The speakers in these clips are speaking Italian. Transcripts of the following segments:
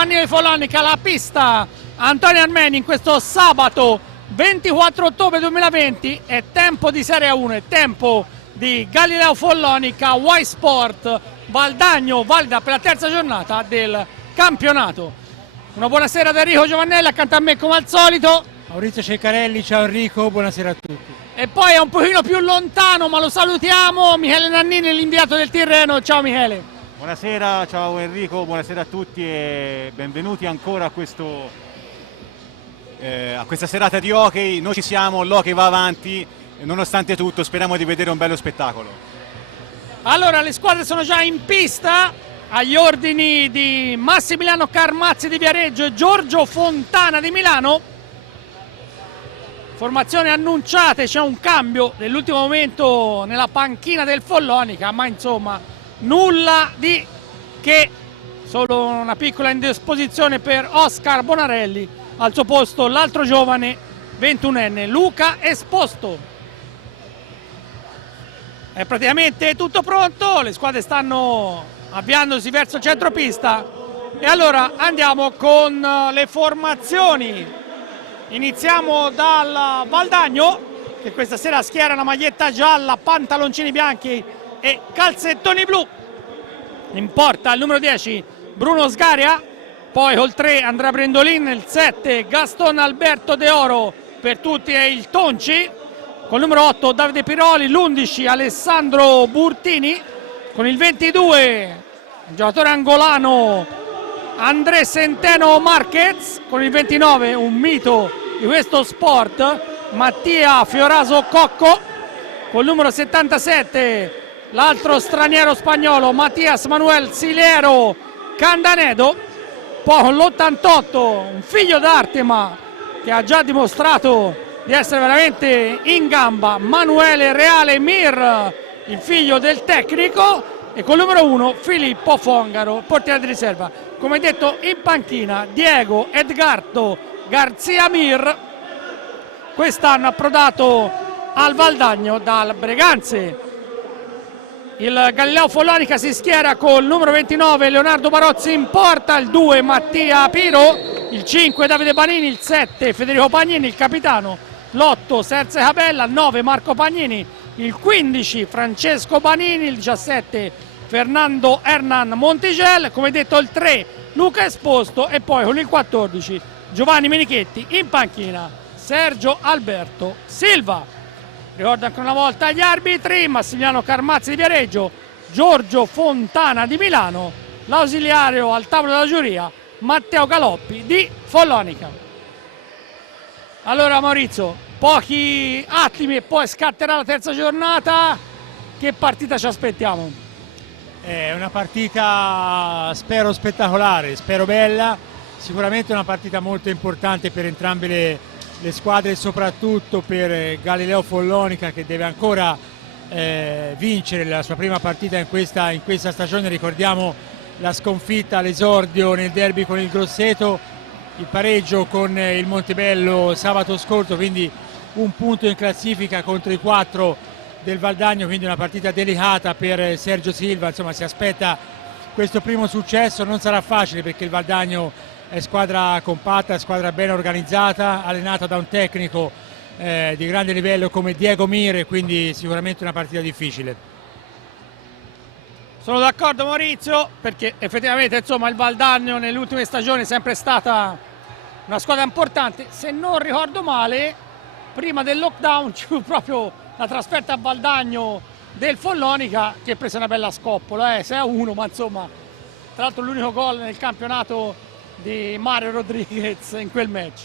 Capannino di Follonica, la pista Antonio Armeni in questo sabato 24 ottobre 2020. È tempo di Serie 1, è tempo di Galileo Follonica Y Sport Valdagno, valida per la terza giornata del campionato. Una buonasera da Enrico Giovannelli, accanto a me come al solito Maurizio Ceccarelli. Ciao Enrico, buonasera a tutti. e poi è un pochino più lontano ma lo salutiamo, Michele Nannini, l'inviato del Tirreno. Ciao Michele. Buonasera, ciao Enrico, buonasera a tutti e benvenuti ancora a questa serata di hockey. Noi ci siamo, l'hockey va avanti e nonostante tutto speriamo di vedere un bello spettacolo. Allora, le squadre sono già in pista agli ordini di Massimiliano Carmazzi di Viareggio e Giorgio Fontana di Milano. Formazione annunciate, c'è un cambio nell'ultimo momento nella panchina del Follonica, ma insomma nulla di che, solo una piccola indisposizione per Oscar Bonarelli, al suo posto l'altro giovane 21enne Luca Esposto. È praticamente tutto pronto, le squadre stanno avviandosi verso il centropista e allora andiamo con le formazioni. Iniziamo dal Valdagno, che questa sera schiera una maglietta gialla, pantaloncini bianchi e calzettoni blu. In porta il numero 10 Bruno Sgaria, poi col 3 Andrea Brendolin, il 7 Gaston Alberto De Oro, per tutti è il Tonci, con il numero 8 Davide Piroli, l'11 Alessandro Burtini, con il 22 il giocatore angolano André Centeno Marquez, con il 29 un mito di questo sport Mattia Fioraso Cocco, con il numero 77 l'altro straniero spagnolo Matias Manuel Siliero Candanedo, poi con l'88 un figlio d'Artema che ha già dimostrato di essere veramente in gamba, Manuele Reale Mir, il figlio del tecnico, e con il numero 1 Filippo Fongaro, portiere di riserva. Come detto, in panchina Diego Edgardo Garzia Mir, quest'anno approdato al Valdagno dal Breganze. Il Galileo Follonica si schiera con il numero 29 Leonardo Barozzi in porta, il 2 Mattia Piro, il 5 Davide Banini, il 7 Federico Pagnini, il capitano, l'8 Serse Capella, il 9 Marco Pagnini, il 15 Francesco Banini, il 17 Fernando Hernan Montigel, come detto il 3 Luca Esposto e poi con il 14 Giovanni Menichetti, in panchina Sergio Alberto Silva. Ricordo ancora una volta gli arbitri: Massimiliano Carmazzi di Viareggio, Giorgio Fontana di Milano, l'ausiliario al tavolo della giuria Matteo Galoppi di Follonica. Allora Maurizio, pochi attimi e poi scatterà la terza giornata. Che partita ci aspettiamo? È una partita spero spettacolare, spero bella, sicuramente una partita molto importante per entrambe le squadre, soprattutto per Galileo Follonica che deve ancora vincere la sua prima partita in questa stagione. Ricordiamo la sconfitta all'esordio nel derby con il Grosseto, il pareggio con il Montebello sabato scorso, quindi un punto in classifica contro i 4 del Valdagno, quindi una partita delicata per Sergio Silva. Insomma, si aspetta questo primo successo, non sarà facile perché il Valdagno è squadra compatta, è squadra ben organizzata, allenata da un tecnico di grande livello come Diego Mire, quindi sicuramente una partita difficile. Sono d'accordo Maurizio, perché effettivamente insomma il Valdagno nelle ultime stagioni è sempre stata una squadra importante. Se non ricordo male, prima del lockdown ci fu proprio la trasferta a Valdagno del Follonica che prese una bella scoppola, 6-1, ma insomma, tra l'altro l'unico gol nel campionato di Mario Rodriguez in quel match.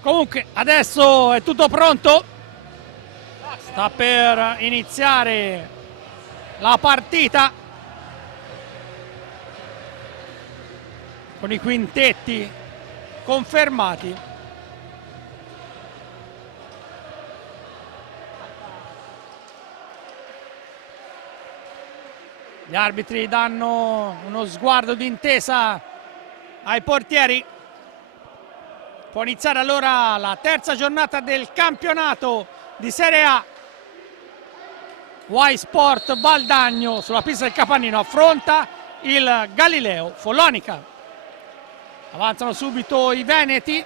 Comunque adesso è tutto pronto, sta per iniziare la partita con i quintetti confermati. Gli arbitri danno uno sguardo d'intesa ai portieri. Può iniziare allora la terza giornata del campionato di Serie A. Y Sport Valdagno sulla pista del Capannino affronta il Galileo Follonica. Avanzano subito i veneti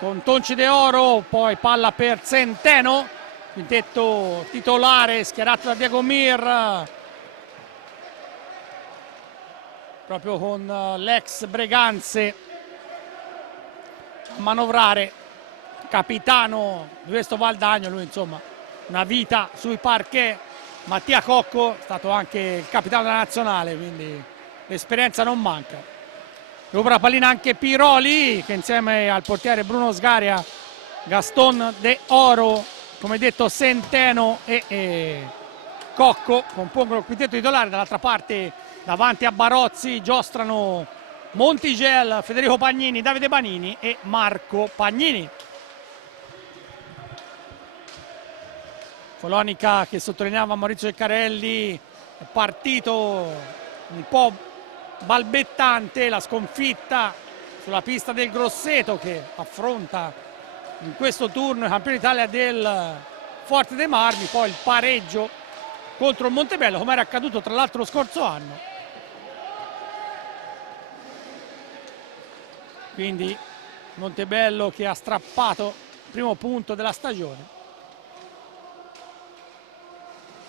con Tonci De Oro, poi palla per Centeno, quintetto titolare schierato da Diego Mir, proprio con l'ex Breganze a manovrare, capitano di questo Valdagno. Lui insomma una vita sui parquet. Mattia Cocco è stato anche il capitano della nazionale, quindi l'esperienza non manca. Recupera pallina anche Piroli, che insieme al portiere Bruno Sgaria, Gaston De Oro, come detto Centeno e Cocco compongono il quintetto titolare. Dall'altra parte davanti a Barozzi giostrano Montigel, Federico Pagnini, Davide Banini e Marco Pagnini. Follonica, che sottolineava Maurizio Ceccarelli, è partito un po' balbettante, la sconfitta sulla pista del Grosseto, che affronta in questo turno il campione d'Italia del Forte dei Marmi, poi il pareggio contro il Montebello, come era accaduto tra l'altro lo scorso anno. Quindi Montebello che ha strappato il primo punto della stagione,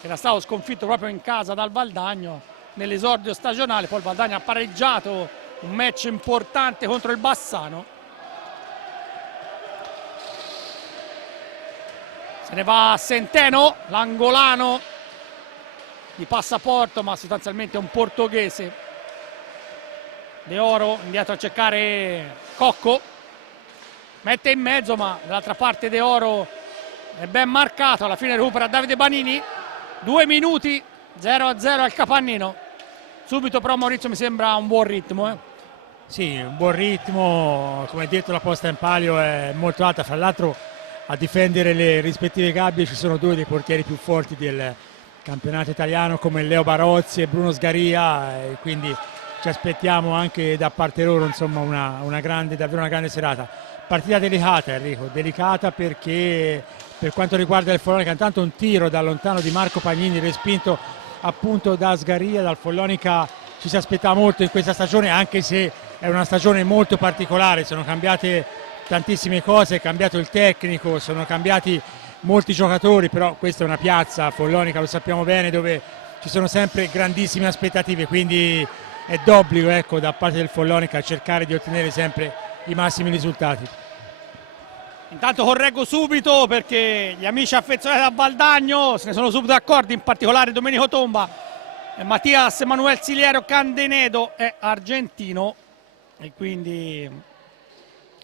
era stato sconfitto proprio in casa dal Valdagno nell'esordio stagionale. Poi il Valdagno ha pareggiato un match importante contro il Bassano. Se ne va a Centeno, l'angolano di passaporto ma sostanzialmente un portoghese. De Oro indietro a cercare Cocco, mette in mezzo ma dall'altra parte De Oro è ben marcato. Alla fine recupera Davide Banini. 2 minuti, 0-0 al Capannino. Subito però Maurizio mi sembra un buon ritmo. Sì, un buon ritmo, come detto la posta in palio è molto alta, fra l'altro a difendere le rispettive gabbie ci sono 2 dei portieri più forti del campionato italiano come Leo Barozzi e Bruno Sgaria, e quindi ci aspettiamo anche da parte loro insomma davvero una grande serata. Partita delicata, Enrico, delicata perché per quanto riguarda il Follonica intanto un tiro da lontano di Marco Pagnini respinto appunto da Sgaria. Dal Follonica ci si aspetta molto in questa stagione, anche se è una stagione molto particolare, sono cambiate tantissime cose, è cambiato il tecnico, sono cambiati molti giocatori, però questa è una piazza, Follonica lo sappiamo bene, dove ci sono sempre grandissime aspettative, quindi è d'obbligo, ecco, da parte del Follonica cercare di ottenere sempre i massimi risultati. Intanto correggo subito perché gli amici affezionati a Valdagno se ne sono subito accorti, in particolare Domenico Tomba e Mattias Emanuel Siliero Candenedo è argentino e quindi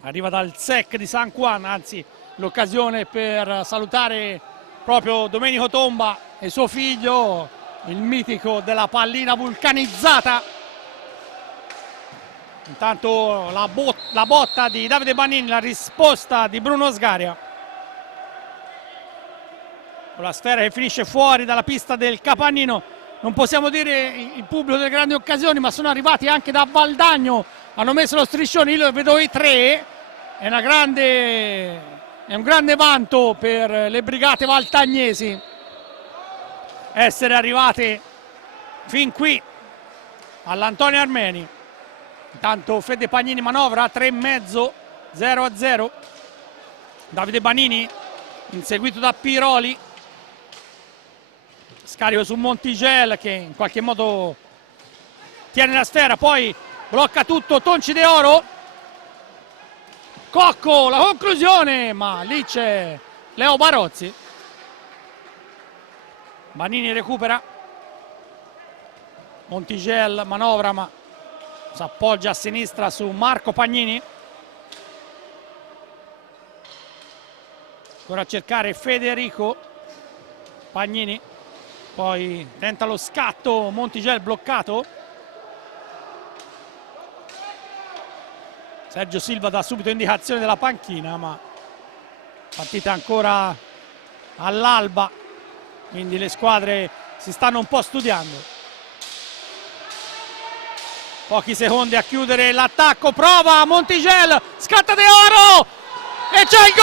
arriva dal SEC di San Juan, anzi l'occasione per salutare proprio Domenico Tomba e suo figlio, il mitico della pallina vulcanizzata. Intanto la botta di Davide Banini, la risposta di Bruno Sgaria. Con la sfera che finisce fuori dalla pista del Capannino. Non possiamo dire il pubblico delle grandi occasioni, ma sono arrivati anche da Valdagno. Hanno messo lo striscione, io vedo i 3. È un grande vanto per le brigate valtagnesi essere arrivate fin qui all'Antonio Armeni. Intanto Fede Pagnini manovra 3,5, 0-0. Davide Banini inseguito da Piroli, scarico su Montigel che in qualche modo tiene la sfera, poi blocca tutto Tonci De Oro. Cocco, la conclusione, ma lì c'è Leo Barozzi. Banini recupera, Montigel manovra ma si appoggia a sinistra su Marco Pagnini. Ora a cercare Federico Pagnini, poi tenta lo scatto Montigel bloccato. Sergio Silva dà subito indicazione della panchina, ma partita ancora all'alba, quindi le squadre si stanno un po' studiando. Pochi secondi a chiudere l'attacco, prova Montigel, scatta De Oro e c'è il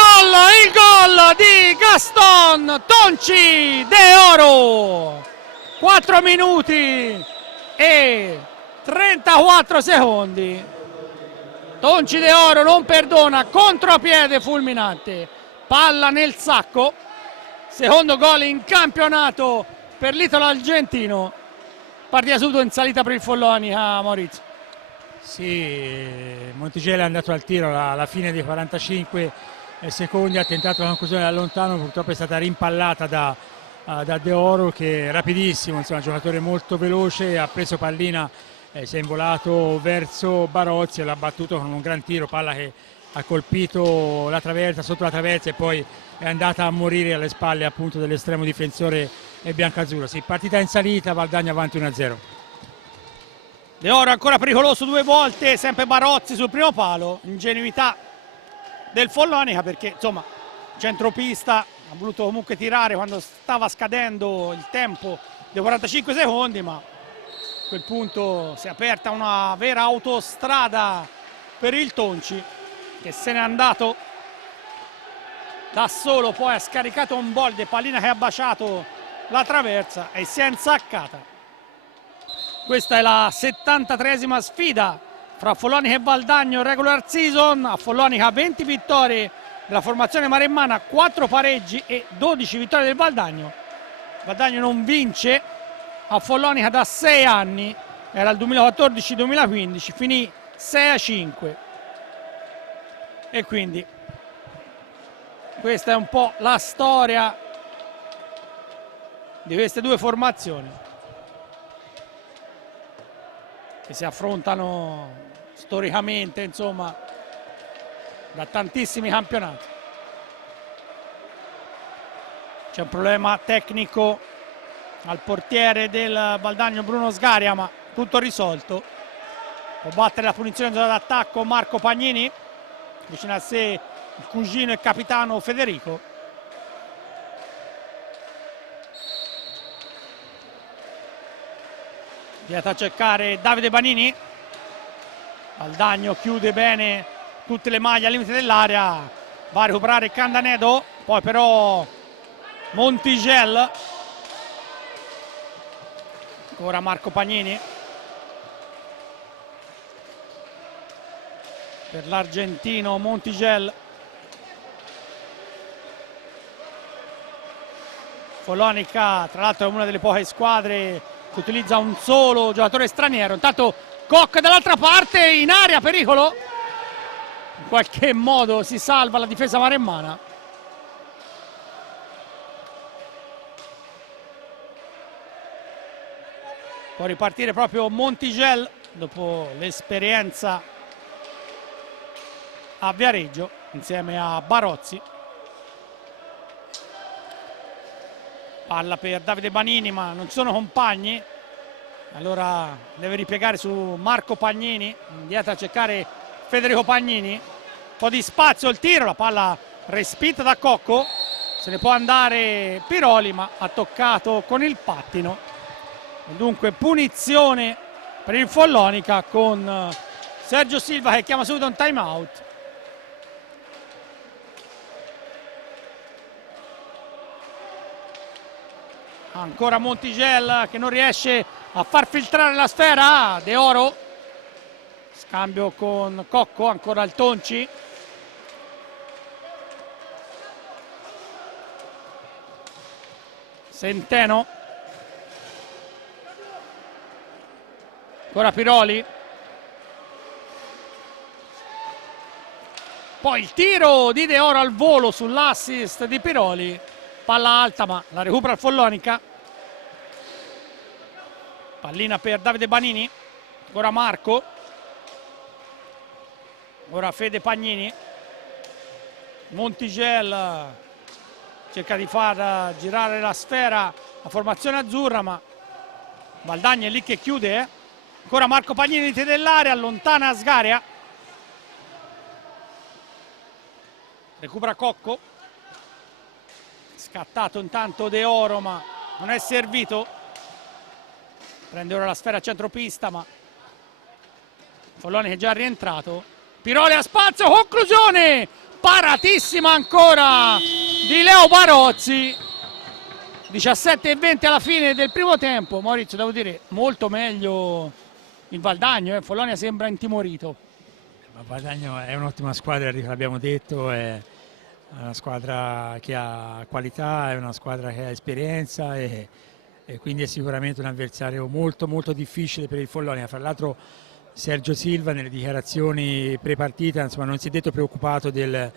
gol di Gaston Tonci De Oro. 4 minuti e 34 secondi. Tonci De Oro non perdona, contropiede fulminante, palla nel sacco, secondo gol in campionato per l'Italo Argentino. Partita subito in salita per il Follonica, Maurizio. Sì, Montigelli è andato al tiro alla fine dei 45 secondi, ha tentato la conclusione da lontano, purtroppo è stata rimpallata da De Oro, che è rapidissimo, insomma, un giocatore molto veloce, ha preso pallina, si è involato verso Barozzi e l'ha battuto con un gran tiro, palla che ha colpito la traversa, sotto la traversa, e poi è andata a morire alle spalle appunto dell'estremo difensore biancazzurro. Sì, partita in salita, Valdagno avanti 1-0. De Oro ancora pericoloso 2 volte, sempre Barozzi sul primo palo, ingenuità del Follonica, perché insomma centropista ha voluto comunque tirare quando stava scadendo il tempo dei 45 secondi, ma a quel punto si è aperta una vera autostrada per il Tonci, che se n'è andato da solo, poi ha scaricato un bolde, pallina che ha baciato la traversa e si è insaccata. Questa è la 73esima sfida fra Follonica e Valdagno regular season. A Follonica 20 vittorie della formazione maremmana, 4 pareggi e 12 vittorie del Valdagno. Valdagno non vince a Follonica da 6 anni, era il 2014-2015, finì 6-5. E quindi questa è un po' la storia di queste due formazioni, che si affrontano storicamente, insomma, da tantissimi campionati. C'è un problema tecnico al portiere del Valdagno, Bruno Sgaria, ma tutto risolto. Può battere la punizione in zona d'attacco Marco Pagnini, vicino a sé il cugino e capitano Federico. Viene a cercare Davide Banini. Valdagno chiude bene tutte le maglie al limite dell'area, va a recuperare Candanedo, poi però Montigel, ancora Marco Pagnini per l'argentino Montigel. Follonica tra l'altro è una delle poche squadre che utilizza un solo giocatore straniero. Intanto Koch dall'altra parte, in area, pericolo, in qualche modo si salva la difesa maremmana. Può ripartire proprio Montigel dopo l'esperienza a Viareggio insieme a Barozzi. Palla per Davide Banini, ma non ci sono compagni, allora deve ripiegare su Marco Pagnini, indietro a cercare Federico Pagnini. Un po' di spazio, il tiro, la palla respinta da Cocco, se ne può andare Piroli, ma ha toccato con il pattino. E dunque punizione per il Follonica, con Sergio Silva che chiama subito un time out. Ancora Montigel che non riesce a far filtrare la sfera. De Oro, scambio con Cocco, ancora il Tonci. Centeno, ancora Piroli, poi il tiro di De Oro al volo sull'assist di Piroli, palla alta ma la recupera il Follonica. Pallina per Davide Banini, ancora Marco, ora Fede Pagnini. Montigel cerca di far girare la sfera la formazione azzurra, ma Valdagno è lì che chiude. Ancora Marco Pagnini dell'area, allontana Sgaria, recupera Cocco, scattato intanto De Oro ma non è servito. Prende ora la sfera a centropista, ma Follonica è già rientrato. Piroli a spazio, conclusione paratissima ancora di Leo Barozzi. 17:20 alla fine del primo tempo. Maurizio, devo dire molto meglio il Valdagno, Follonica sembra intimorito. Valdagno è un'ottima squadra, l'abbiamo detto, è una squadra che ha qualità, è una squadra che ha esperienza e quindi è sicuramente un avversario molto molto difficile per il Follonia. Fra l'altro Sergio Silva nelle dichiarazioni pre-partita, insomma, non si è detto preoccupato del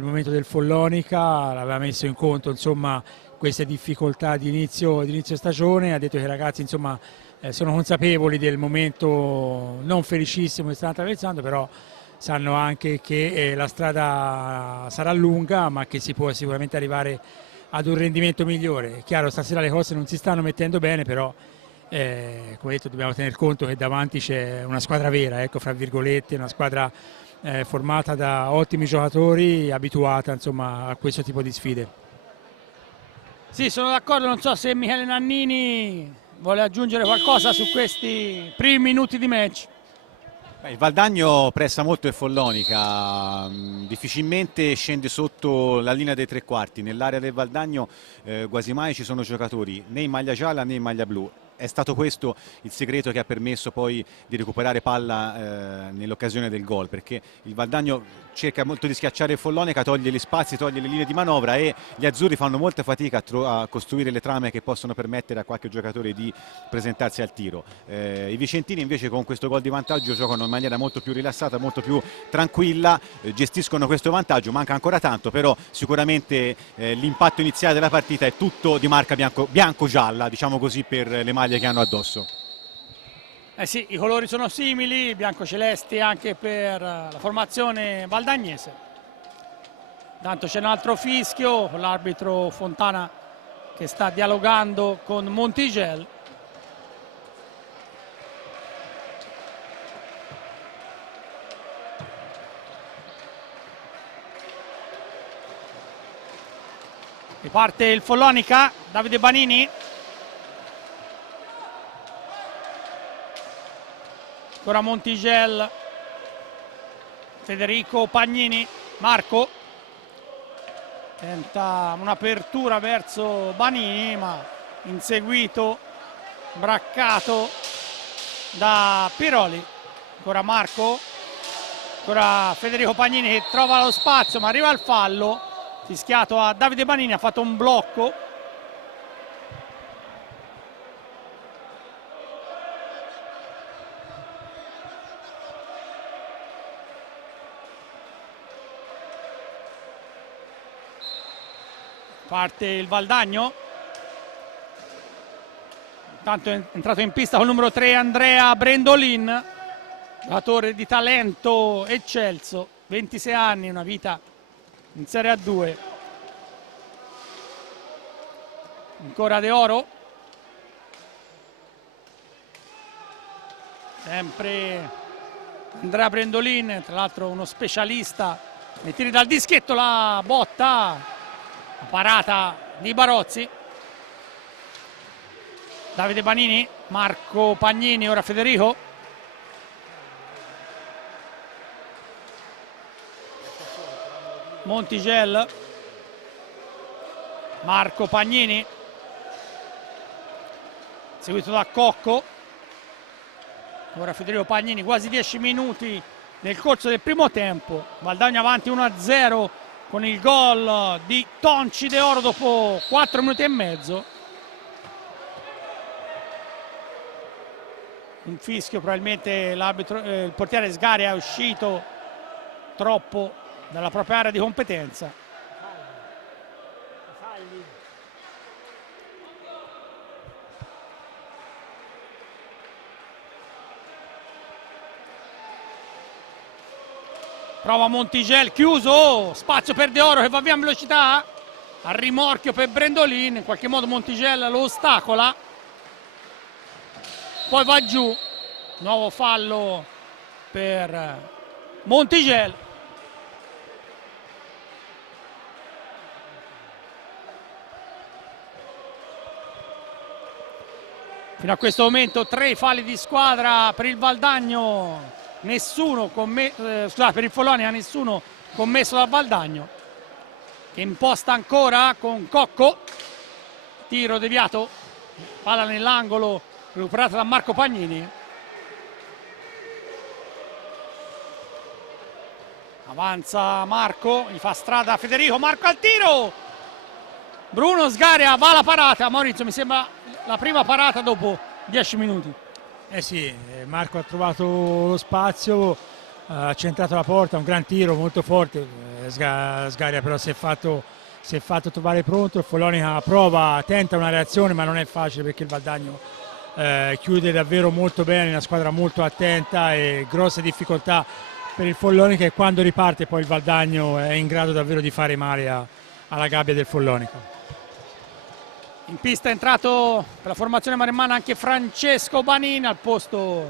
momento del Follonica, l'aveva messo in conto, insomma, queste difficoltà di inizio stagione, ha detto che i ragazzi, insomma, sono consapevoli del momento non felicissimo che stanno attraversando, però sanno anche che la strada sarà lunga, ma che si può sicuramente arrivare ad un rendimento migliore. È chiaro, stasera le cose non si stanno mettendo bene, però come detto dobbiamo tener conto che davanti c'è una squadra vera, ecco, fra virgolette, una squadra formata da ottimi giocatori, abituata, insomma, a questo tipo di sfide. Sì, sono d'accordo, non so se Michele Nannini vuole aggiungere qualcosa su questi primi minuti di match. Il Valdagno pressa molto il Follonica, difficilmente scende sotto la linea dei tre quarti. Nell'area del Valdagno quasi mai ci sono giocatori né in maglia gialla né in maglia blu. È stato questo il segreto che ha permesso poi di recuperare palla nell'occasione del gol, perché il Valdagno cerca molto di schiacciare il Follonica, toglie gli spazi, toglie le linee di manovra e gli azzurri fanno molta fatica a costruire le trame che possono permettere a qualche giocatore di presentarsi al tiro. I vicentini invece con questo gol di vantaggio giocano in maniera molto più rilassata, molto più tranquilla, gestiscono questo vantaggio, manca ancora tanto, però sicuramente l'impatto iniziale della partita è tutto di marca bianco-gialla, diciamo così, per le maglie che hanno addosso. Eh sì, i colori sono simili, bianco-celesti anche per la formazione valdagnese. Intanto c'è un altro fischio con l'arbitro Fontana che sta dialogando con Montigel. Riparte il Follonica, Davide Banini. Ancora Montigel, Federico Pagnini, Marco tenta un'apertura verso Banini ma inseguito, braccato da Piroli. Ancora Marco, ancora Federico Pagnini che trova lo spazio ma arriva al fallo, fischiato a Davide Banini, ha fatto un blocco. Parte il Valdagno, intanto è entrato in pista con il numero 3 Andrea Brendolin, giocatore di talento eccelso, 26 anni, una vita in Serie A2. Ancora De Oro, sempre Andrea Brendolin, tra l'altro uno specialista nei tiri dal dischetto, la botta, la parata di Barozzi. Davide Banini, Marco Pagnini, ora Federico. Montigel, Marco Pagnini, seguito da Cocco. Ora Federico Pagnini, quasi 10 minuti nel corso del primo tempo. Valdagno avanti 1-0 con il gol di Tonci De Oro dopo 4 minuti e mezzo. Un fischio, probabilmente l'arbitro, il portiere Sgari è uscito troppo dalla propria area di competenza. Prova Montigel, chiuso, spazio per De Oro che va via in velocità, a rimorchio per Brendolin, in qualche modo Montigel lo ostacola, poi va giù, nuovo fallo per Montigel. Fino a questo momento 3 falli di squadra per il Valdagno, nessuno per il Follonia, nessuno commesso dal Valdagno, che imposta ancora con Cocco, tiro deviato, palla nell'angolo recuperata da Marco Pagnini. Avanza Marco, gli fa strada a Federico, Marco al tiro, Bruno Sgaria va alla parata. Maurizio, mi sembra la prima parata dopo 10 minuti. Eh sì, Marco ha trovato lo spazio, ha centrato la porta, un gran tiro molto forte, Sgaria però si è fatto trovare pronto. Il Follonica prova, tenta una reazione, ma non è facile perché il Valdagno chiude davvero molto bene, una squadra molto attenta, e grosse difficoltà per il Follonica, e quando riparte poi il Valdagno è in grado davvero di fare male alla gabbia del Follonica. In pista è entrato per la formazione maremmana anche Francesco Banini al posto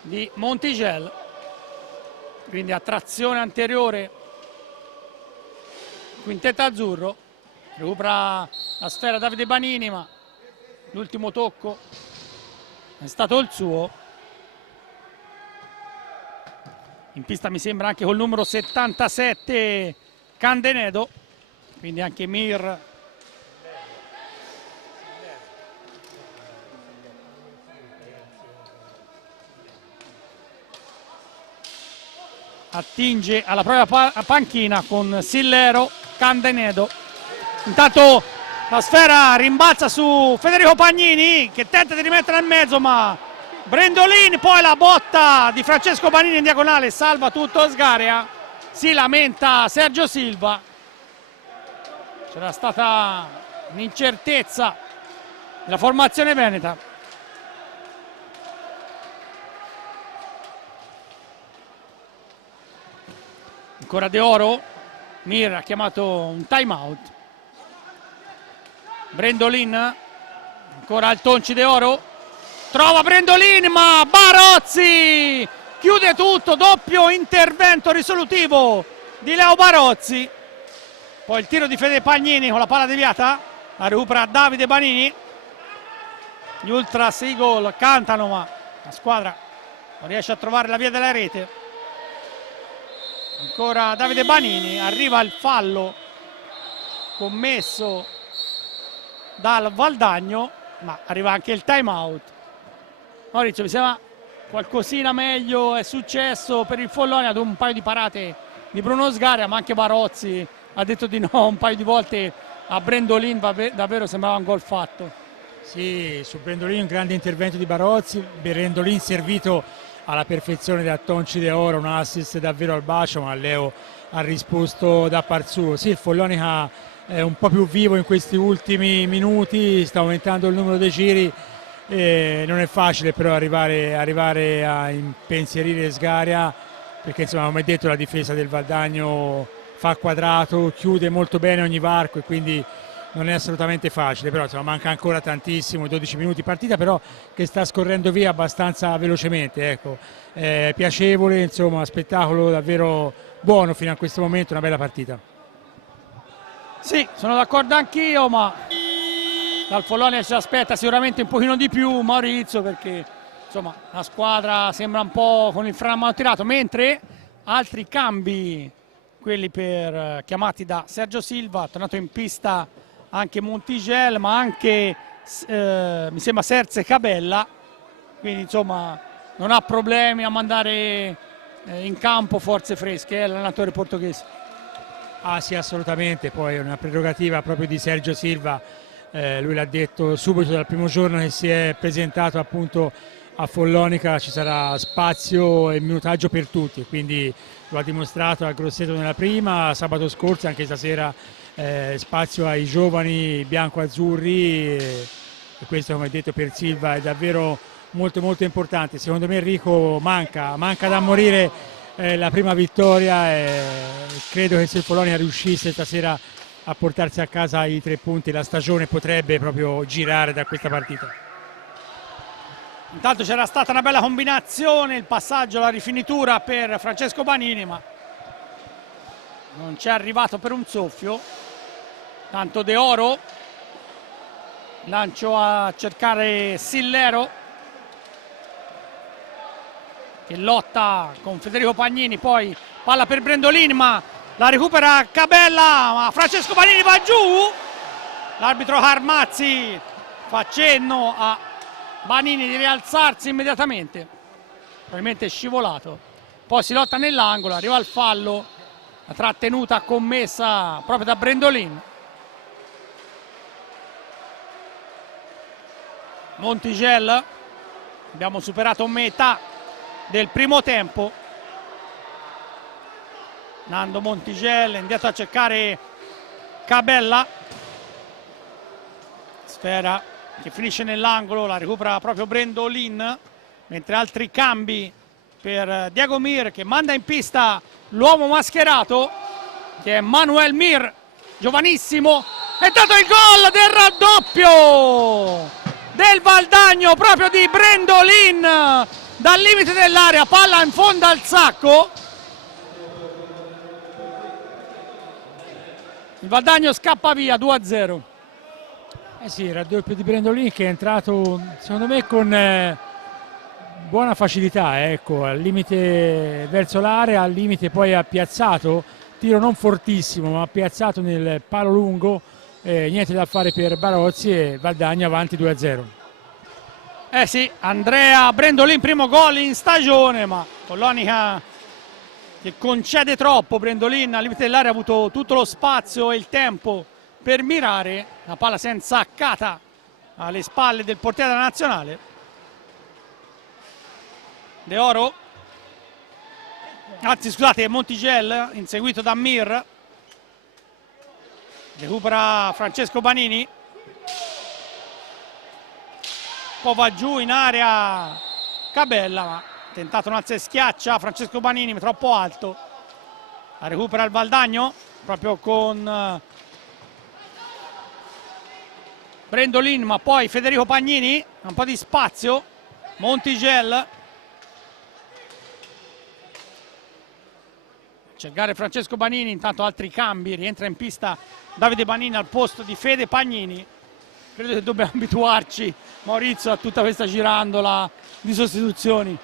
di Montigel, quindi a trazione anteriore quintetto azzurro. Recupera la sfera Davide Banini, ma l'ultimo tocco è stato il suo. In pista mi sembra anche col numero 77 Candenedo, quindi anche Mir attinge alla propria panchina con Sillero, Candenedo. Intanto la sfera rimbalza su Federico Pagnini che tenta di rimettere nel mezzo, ma Brendolin, poi la botta di Francesco Banini in diagonale salva tutto Sgaria. Si lamenta Sergio Silva, c'era stata un'incertezza della formazione veneta. Ancora De Oro, Mir ha chiamato un time out. Brendolin, ancora al Tonci De Oro, trova Brendolin, ma Barozzi chiude tutto, doppio intervento risolutivo di Leo Barozzi. Poi il tiro di Fede Pagnini con la palla deviata, la recupera Davide Banini. Gli Ultra Seagull cantano, ma la squadra non riesce a trovare la via della rete. Ancora Davide Banini, arriva il fallo commesso dal Valdagno, ma arriva anche il time out. Maurizio, mi sembra qualcosina meglio è successo per il Follonia ad un paio di parate di Bruno Sgaria, ma anche Barozzi ha detto di no un paio di volte a Brendolin, davvero sembrava un gol fatto. Sì, su Brendolin un grande intervento di Barozzi, Brendolin servito alla perfezione da Tonci De Oro, un assist davvero al bacio, ma Leo ha risposto da par suo. Sì, il Follonica è un po' più vivo in questi ultimi minuti, sta aumentando il numero dei giri, non è facile però arrivare a impensierire Sgaria, perché insomma, come detto, la difesa del Valdagno fa quadrato, chiude molto bene ogni varco e quindi non è assolutamente facile, però insomma, manca ancora tantissimo, 12 minuti partita però che sta scorrendo via abbastanza velocemente, ecco. Piacevole, insomma, spettacolo davvero buono fino a questo momento, una bella partita. Sì, sono d'accordo anch'io, ma dal Follonia ci aspetta sicuramente un pochino di più, Maurizio, perché insomma la squadra sembra un po' con il freno a mano tirato, mentre altri cambi, quelli chiamati da Sergio Silva, tornato in pista anche Montigel, ma anche mi sembra Serse Cabella, quindi insomma non ha problemi a mandare in campo forze fresche, l'allenatore portoghese. Ah sì, assolutamente, poi è una prerogativa proprio di Sergio Silva, lui l'ha detto subito dal primo giorno che si è presentato appunto a Follonica, ci sarà spazio e minutaggio per tutti, quindi lo ha dimostrato a Grosseto nella prima, sabato scorso, anche stasera spazio ai giovani bianco-azzurri, e questo, come detto, per Silva è davvero molto molto importante. Secondo me Enrico manca da morire la prima vittoria, e credo che se il Follonia riuscisse stasera a portarsi a casa i 3 punti, la stagione potrebbe proprio girare da questa partita. Intanto c'era stata una bella combinazione, il passaggio, la rifinitura per Francesco Banini, ma non ci è arrivato per un soffio. Tanto De Oro, lancio a cercare Sillero che lotta con Federico Pagnini, poi palla per Brendolin, ma la recupera Cabella, ma Francesco Banini va giù. L'arbitro Carmazzi fa cenno a Banini di rialzarsi immediatamente, probabilmente è scivolato. poi si lotta nell'angolo, arriva il fallo, la trattenuta commessa proprio da Brendolin. Montigelli, abbiamo superato metà del primo tempo. Nando Montigelli indietro a cercare Cabella, sfera che finisce nell'angolo, la recupera proprio Brendolin, mentre altri cambi per Diego Mir, che manda in pista l'uomo mascherato che è Manuel Mir, giovanissimo. È dato il gol del raddoppio del Valdagno proprio di Brendolin dal limite dell'area, palla in fondo al sacco. Il Valdagno scappa via 2-0. Eh sì, il raddoppio di Brendolin che è entrato secondo me con buona facilità, ecco, al limite verso l'area, al limite poi ha piazzato, tiro non fortissimo ma ha piazzato nel palo lungo, niente da fare per Barozzi e Valdagno avanti 2-0. Eh sì, Andrea Brendolin, primo gol in stagione, ma Follonica che concede troppo. Brendolin al limite dell'area ha avuto tutto lo spazio e il tempo per mirare, la palla si è insaccata alle spalle del portiere della nazionale. De Oro, anzi scusate, Montigelli inseguito da Mir, recupera Francesco Banini, poi va giù in area Cabella, ma tentato un alzo e schiaccia Francesco Banini, ma troppo alto. La recupera il Valdagno proprio con Brendolin, ma poi Federico Pagnini, un po' di spazio. Montigelli, cercare Francesco Banini, intanto altri cambi, rientra in pista Davide Banini al posto di Fede Pagnini. Credo che dobbiamo abituarci, Maurizio, a tutta questa girandola di sostituzioni.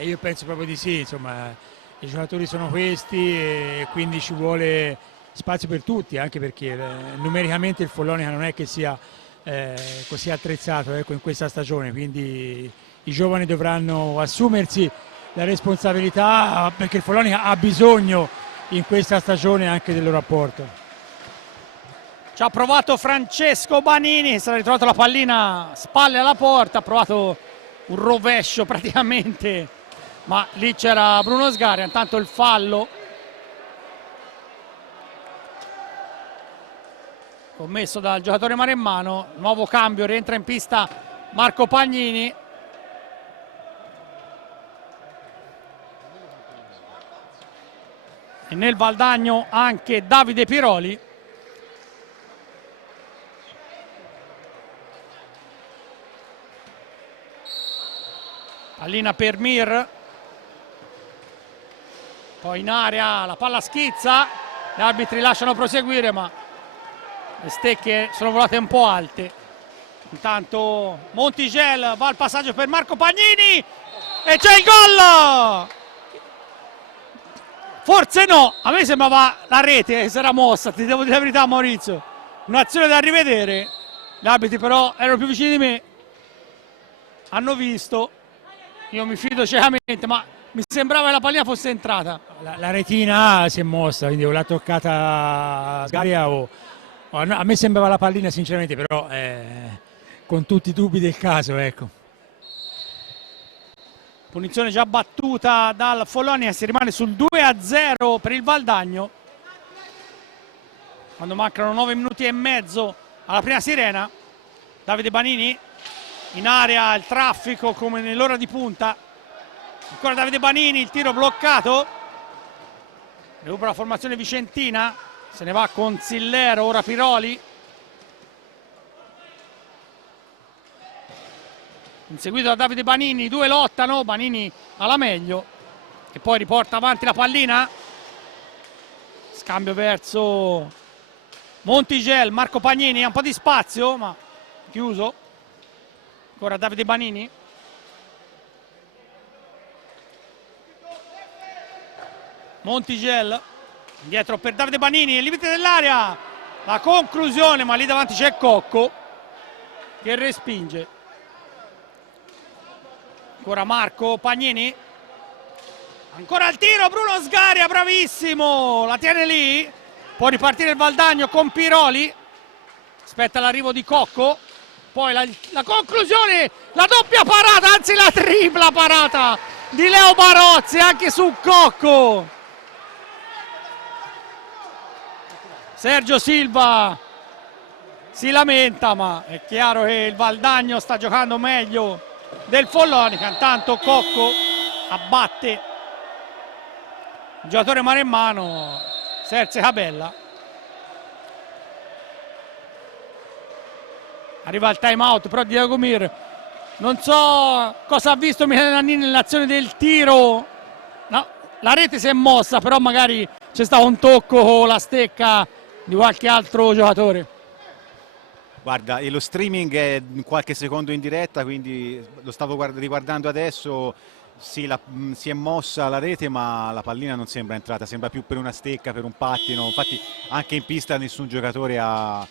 Io penso proprio di sì, insomma, i giocatori sono questi e quindi ci vuole spazio per tutti, anche perché numericamente il Follonica non è che sia così attrezzato, ecco, in questa stagione, quindi i giovani dovranno assumersi la responsabilità perché il Follonica ha bisogno in questa stagione anche del loro apporto. Ci ha provato Francesco Banini, si è ritrovato la pallina spalle alla porta, ha provato un rovescio praticamente, ma lì c'era Bruno Sgaria. Intanto il fallo commesso dal giocatore maremmano. Nuovo cambio, rientra in pista Marco Pagnini. E nel Valdagno anche Davide Piroli. Pallina per Mir, poi in area la palla schizza, gli arbitri lasciano proseguire ma le stecche sono volate un po' alte. Intanto Montigelli va al passaggio per Marco Pagnini e c'è il gol! Forse no, a me sembrava la rete che si era mossa, ti devo dire la verità Maurizio, un'azione da rivedere, gli arbitri però erano più vicini di me, hanno visto. Io mi fido ciecamente, ma mi sembrava che la pallina fosse entrata. La retina si è mossa, quindi o l'ha toccata Sgaria o a me sembrava la pallina sinceramente, però con tutti i dubbi del caso, ecco. Punizione già battuta dal Follonia, si rimane sul 2-0 per il Valdagno. Quando mancano 9 minuti e mezzo alla prima sirena. Davide Banini. In area il traffico come nell'ora di punta, ancora Davide Banini, il tiro bloccato, recupera la formazione vicentina, se ne va con Zillero, ora Piroli, inseguito da Davide Banini, due lottano, Banini alla meglio e poi riporta avanti la pallina, scambio verso Montigelli, Marco Pagnini, ha un po' di spazio ma chiuso. Ancora Davide Banini. Montigelli. Indietro per Davide Banini, al limite dell'area. La conclusione, ma lì davanti c'è Cocco che respinge. Ancora Marco Pagnini. Ancora il tiro, Bruno Sgaria, bravissimo, la tiene lì, può ripartire il Valdagno con Piroli, aspetta l'arrivo di Cocco, poi la conclusione, la doppia parata, anzi la tripla parata di Leo Barozzi anche su Cocco. Sergio Silva si lamenta, ma è chiaro che il Valdagno sta giocando meglio del Follonica. Intanto Cocco abbatte il giocatore maremmano Serse Cabella. Arriva il time out però di Dragomir, non so cosa ha visto Michele Nannini nell'azione del tiro, no, la rete si è mossa, però magari c'è stato un tocco con la stecca di qualche altro giocatore. Guarda, e lo streaming è qualche secondo in diretta, quindi lo stavo riguardando adesso. Sì, si è mossa la rete, ma la pallina non sembra entrata, sembra più per una stecca, per un pattino. Infatti anche in pista nessun giocatore ha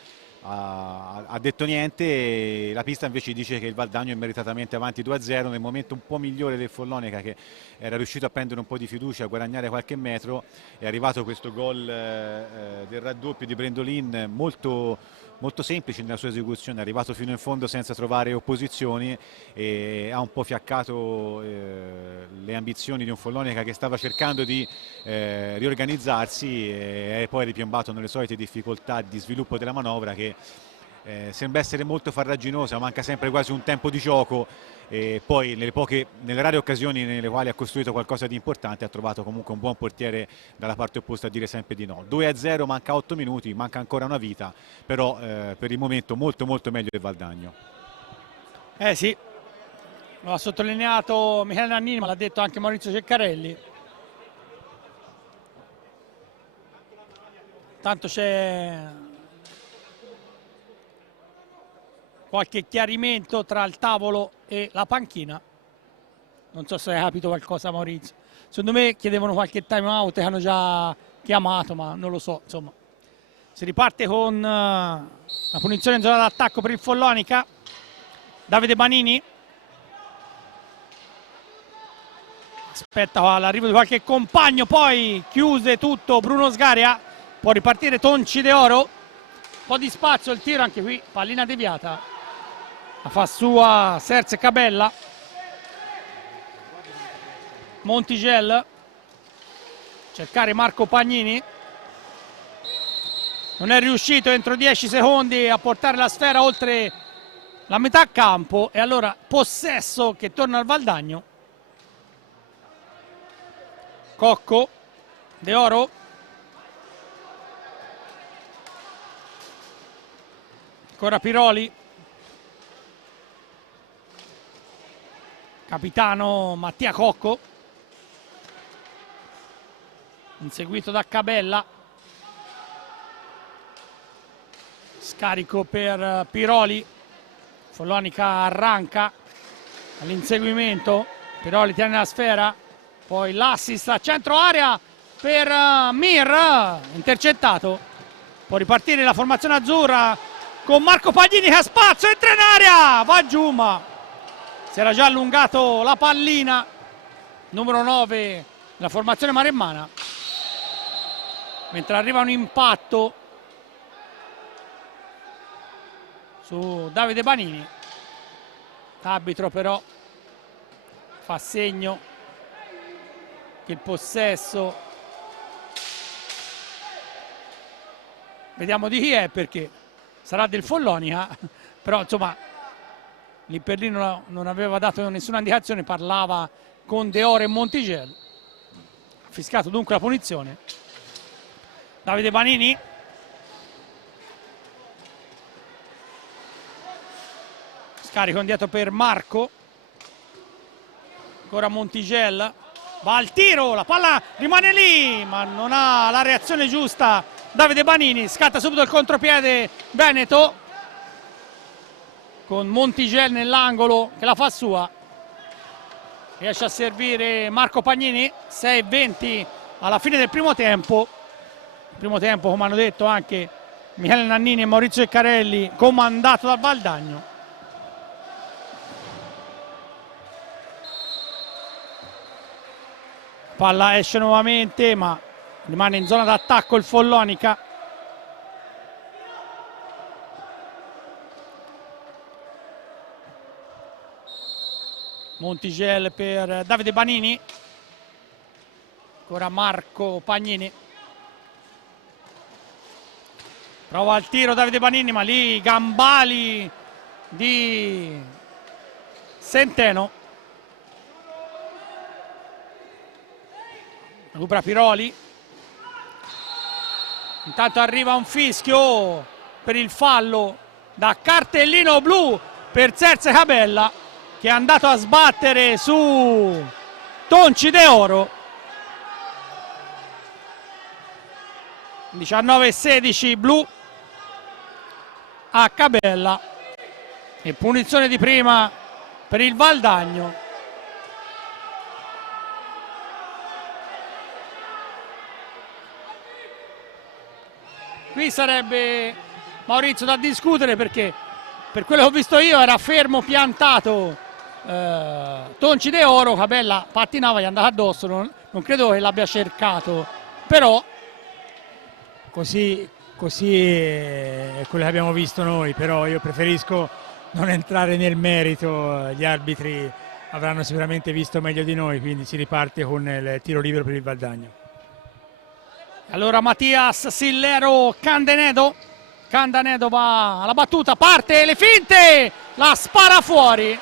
detto niente, e la pista invece dice che il Valdagno è meritatamente avanti 2-0 nel momento un po' migliore del Follonica, che era riuscito a prendere un po' di fiducia, a guadagnare qualche metro. È arrivato questo gol del raddoppio di Brendolin molto semplice nella sua esecuzione, è arrivato fino in fondo senza trovare opposizioni e ha un po' fiaccato le ambizioni di un Follonica che stava cercando di riorganizzarsi, e poi è ripiombato nelle solite difficoltà di sviluppo della manovra, che sembra essere molto farraginosa, manca sempre quasi un tempo di gioco, e poi nelle rare occasioni nelle quali ha costruito qualcosa di importante ha trovato comunque un buon portiere dalla parte opposta a dire sempre di no. 2-0, manca 8 minuti, manca ancora una vita, però per il momento molto meglio del Valdagno. Sì, lo ha sottolineato Michele Nannini, ma l'ha detto anche Maurizio Ceccarelli. Tanto c'è qualche chiarimento tra il tavolo e la panchina. Non so se hai capito qualcosa, Maurizio. Secondo me chiedevano qualche time out che hanno già chiamato, ma non lo so. Insomma, si riparte con la punizione in zona d'attacco per il Follonica. Davide Banini aspetta l'arrivo di qualche compagno, poi chiuse tutto Bruno Sgaria, può ripartire Tonci De Oro, un po' di spazio, il tiro anche qui, pallina deviata. La fa sua Serse Cabella. Montigel, cercare Marco Pagnini, non è riuscito entro 10 secondi a portare la sfera oltre la metà campo, e allora possesso che torna al Valdagno. Cocco, De Oro, ancora Piroli, capitano Mattia Cocco, inseguito da Cabella, scarico per Piroli, Follonica arranca all'inseguimento, Piroli tiene la sfera, poi l'assist a centro area per Mir, intercettato, può ripartire la formazione azzurra con Marco Pagnini che ha spazio, entra in area, va giù, ma si era già allungato la pallina, numero 9 la formazione maremmana, mentre arriva un impatto su Davide Banini. L'arbitro però fa segno che il possesso, vediamo di chi è, perché sarà del Follonica, però insomma lì per lì non aveva dato nessuna indicazione, parlava con De Oro e Montigel. Ha fiscato dunque la punizione. Davide Banini, scarico indietro per Marco, ancora Montigel, va al tiro, la palla rimane lì, ma non ha la reazione giusta Davide Banini, scatta subito il contropiede Veneto, con Montigel nell'angolo che la fa sua, riesce a servire Marco Pagnini. 6:20 alla fine del primo tempo, come hanno detto anche Michele Nannini e Maurizio Ceccarelli, comandato dal Valdagno. Palla esce nuovamente, ma rimane in zona d'attacco il Follonica. Montigel per Davide Banini. Ancora Marco Pagnini. Prova il tiro Davide Banini, ma lì gambali di Centeno. Recupera Piroli. Intanto arriva un fischio per il fallo da cartellino blu per Serse Cabella, che è andato a sbattere su Tonci De Oro. 19-16 blu a Cabella e punizione di prima per il Valdagno. Qui sarebbe, Maurizio, da discutere, perché per quello che ho visto io era fermo piantato Tonci De Oro. Cabella pattinava, gli è andata addosso, non credo che l'abbia cercato, però così è quello che abbiamo visto noi, però io preferisco non entrare nel merito, gli arbitri avranno sicuramente visto meglio di noi, quindi si riparte con il tiro libero per il Valdagno. Allora Mattias Sillero Candanedo va alla battuta, parte le finte, la spara fuori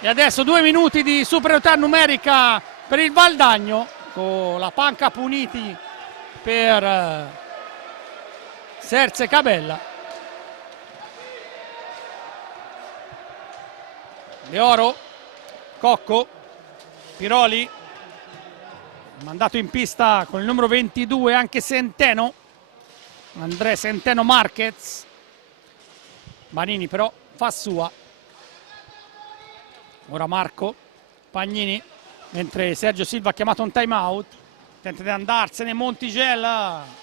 e adesso 2 minuti di superiorità numerica per il Valdagno, con la panca puniti per Serse Cabella. De Oro, Cocco, Piroli, mandato in pista con il numero 22 anche Centeno, André Centeno Marquez. Banini però fa sua. Ora Marco Pagnini, mentre Sergio Silva ha chiamato un time out, tenta di andarsene Montigel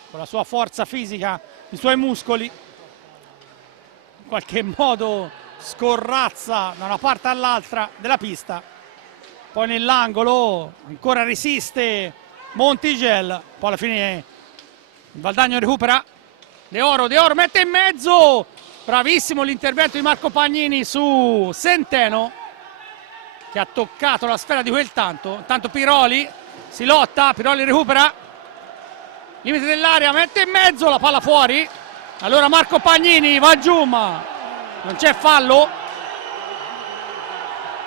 con la sua forza fisica, i suoi muscoli, in qualche modo scorrazza da una parte all'altra della pista, poi nell'angolo ancora resiste Montigel, poi alla fine il Valdagno recupera. De Oro mette in mezzo, bravissimo l'intervento di Marco Pagnini su Centeno, che ha toccato la sfera di quel tanto. Intanto Piroli si lotta, Piroli recupera, limite dell'area, mette in mezzo, la palla fuori. Allora Marco Pagnini va giù, ma non c'è fallo.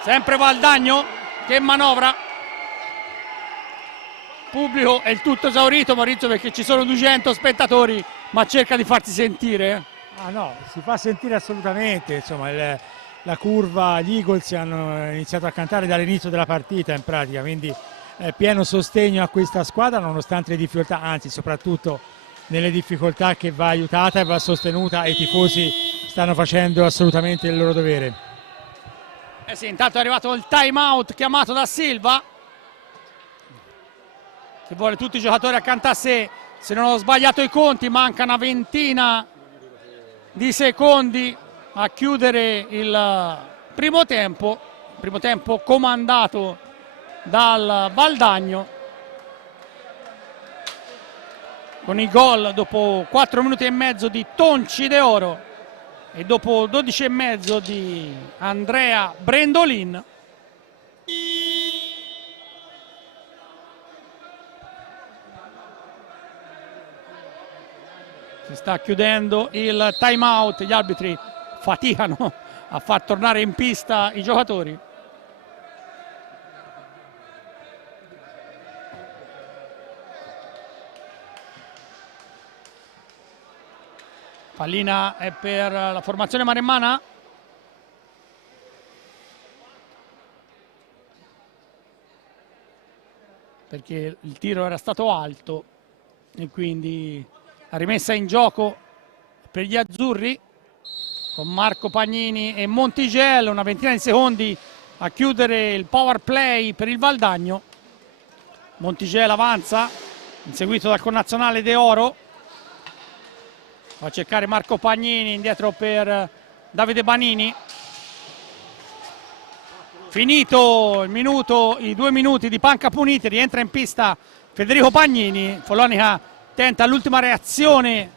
Sempre Valdagno che manovra. Pubblico è il tutto esaurito, Maurizio, perché ci sono 200 spettatori, ma cerca di farsi sentire. Ah no, si fa sentire assolutamente, insomma la curva, gli Eagles hanno iniziato a cantare dall'inizio della partita in pratica, quindi pieno sostegno a questa squadra nonostante le difficoltà, anzi soprattutto nelle difficoltà, che va aiutata e va sostenuta, e i tifosi stanno facendo assolutamente il loro dovere. Sì, intanto è arrivato il time out chiamato da Silva, che vuole tutti i giocatori accanto a sé. Se non ho sbagliato i conti manca una ventina di secondi a chiudere il primo tempo comandato dal Valdagno, con i gol dopo 4 minuti e mezzo di Tonci De Oro e dopo 12 e mezzo di Andrea Brendolin. Si sta chiudendo il time out, gli arbitri faticano a far tornare in pista i giocatori. Pallina è per la formazione maremmana. Perché il tiro era stato alto e quindi la rimessa in gioco per gli azzurri, con Marco Pagnini e Montigel, una ventina di secondi a chiudere il power play per il Valdagno. Montigel avanza, inseguito dal connazionale De Oro. Va a cercare Marco Pagnini, indietro per Davide Banini. Finito il minuto, i 2 minuti di panca puniti, rientra in pista Federico Pagnini. Follonica tenta l'ultima reazione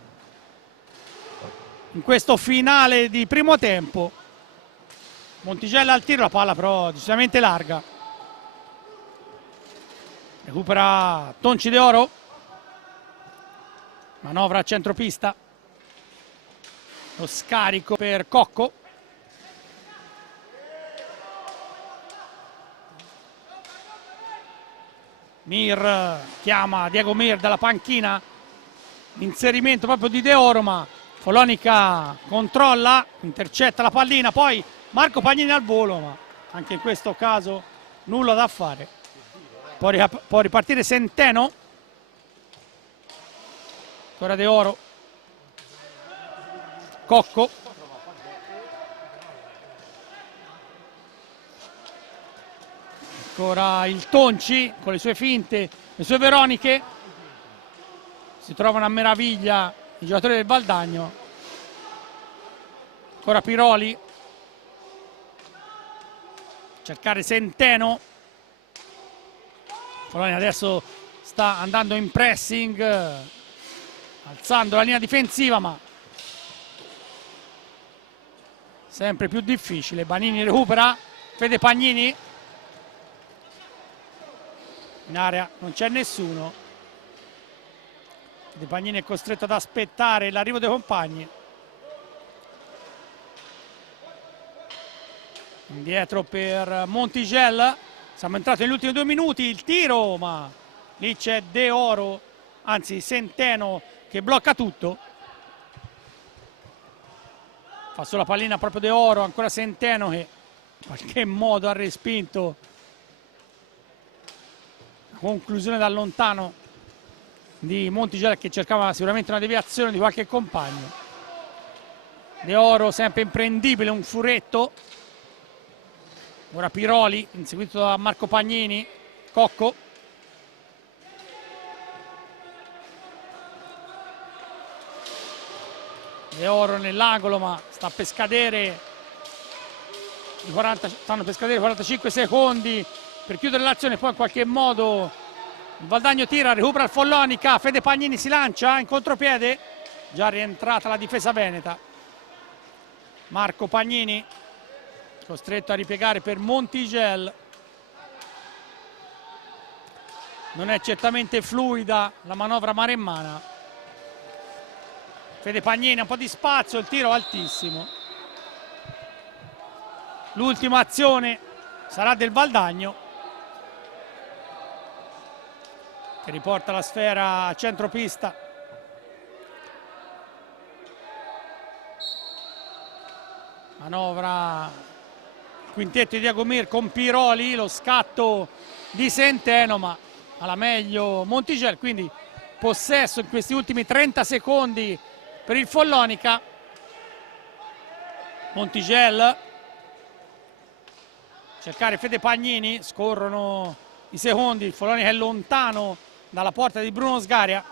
in questo finale di primo tempo. Montigella al tiro, la palla però decisamente larga. Recupera Tonci De Oro. Manovra a centropista. Lo scarico per Cocco. Mir chiama Diego Mir dalla panchina. Inserimento proprio di De Oro, ma Follonica controlla, intercetta la pallina, poi Marco Pagnini al volo, ma anche in questo caso nulla da fare. Può ripartire Centeno. Ancora De Oro. Cocco. Ancora il Tonci con le sue finte, le sue veroniche. Si trovano a meraviglia i giocatori del Valdagno. Ancora Piroli. Cercare Centeno. Follonia adesso sta andando in pressing, alzando la linea difensiva, ma sempre più difficile. Banini recupera, Fede Pagnini. In area non c'è nessuno. Fede Pagnini è costretto ad aspettare l'arrivo dei compagni. Indietro per Montigel. Siamo entrati negli ultimi 2 minuti, il tiro, ma lì c'è De Oro, anzi Centeno, che blocca tutto. Fa solo la pallina proprio De Oro, ancora Centeno che in qualche modo ha respinto la conclusione da lontano di Montigel, che cercava sicuramente una deviazione di qualche compagno. De Oro sempre imprendibile, un furetto. Ora Piroli, inseguito da Marco Pagnini. Cocco. De Oro nell'angolo, ma sta per scadere stanno per scadere 45 secondi per chiudere l'azione. Poi in qualche modo il Valdagno tira, recupera il Follonica. Fede Pagnini si lancia in contropiede. Già rientrata la difesa veneta. Marco Pagnini costretto a ripiegare per Montigel. Non è certamente fluida la manovra maremmana. Fede Pagnini, un po' di spazio, il tiro altissimo. L'ultima azione sarà del Valdagno, che riporta la sfera a centropista. Manovra quintetto di Diego Mir con Piroli, lo scatto di Centeno, ma alla meglio Montigel, quindi possesso in questi ultimi 30 secondi per il Follonica. Montigel, cercare Fede Pagnini, scorrono i secondi, il Follonica è lontano dalla porta di Bruno Sgaria.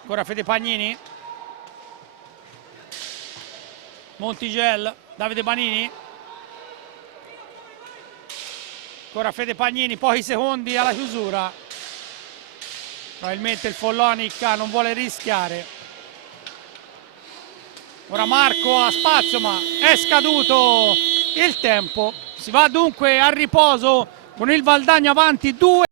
Ancora Fede Pagnini. Montigel, Davide Banini. Ancora Fede Pagnini, pochi secondi alla chiusura. Probabilmente il Follonica non vuole rischiare. Ora Marco ha spazio, ma è scaduto il tempo. Si va dunque a riposo con il Valdagno avanti 2.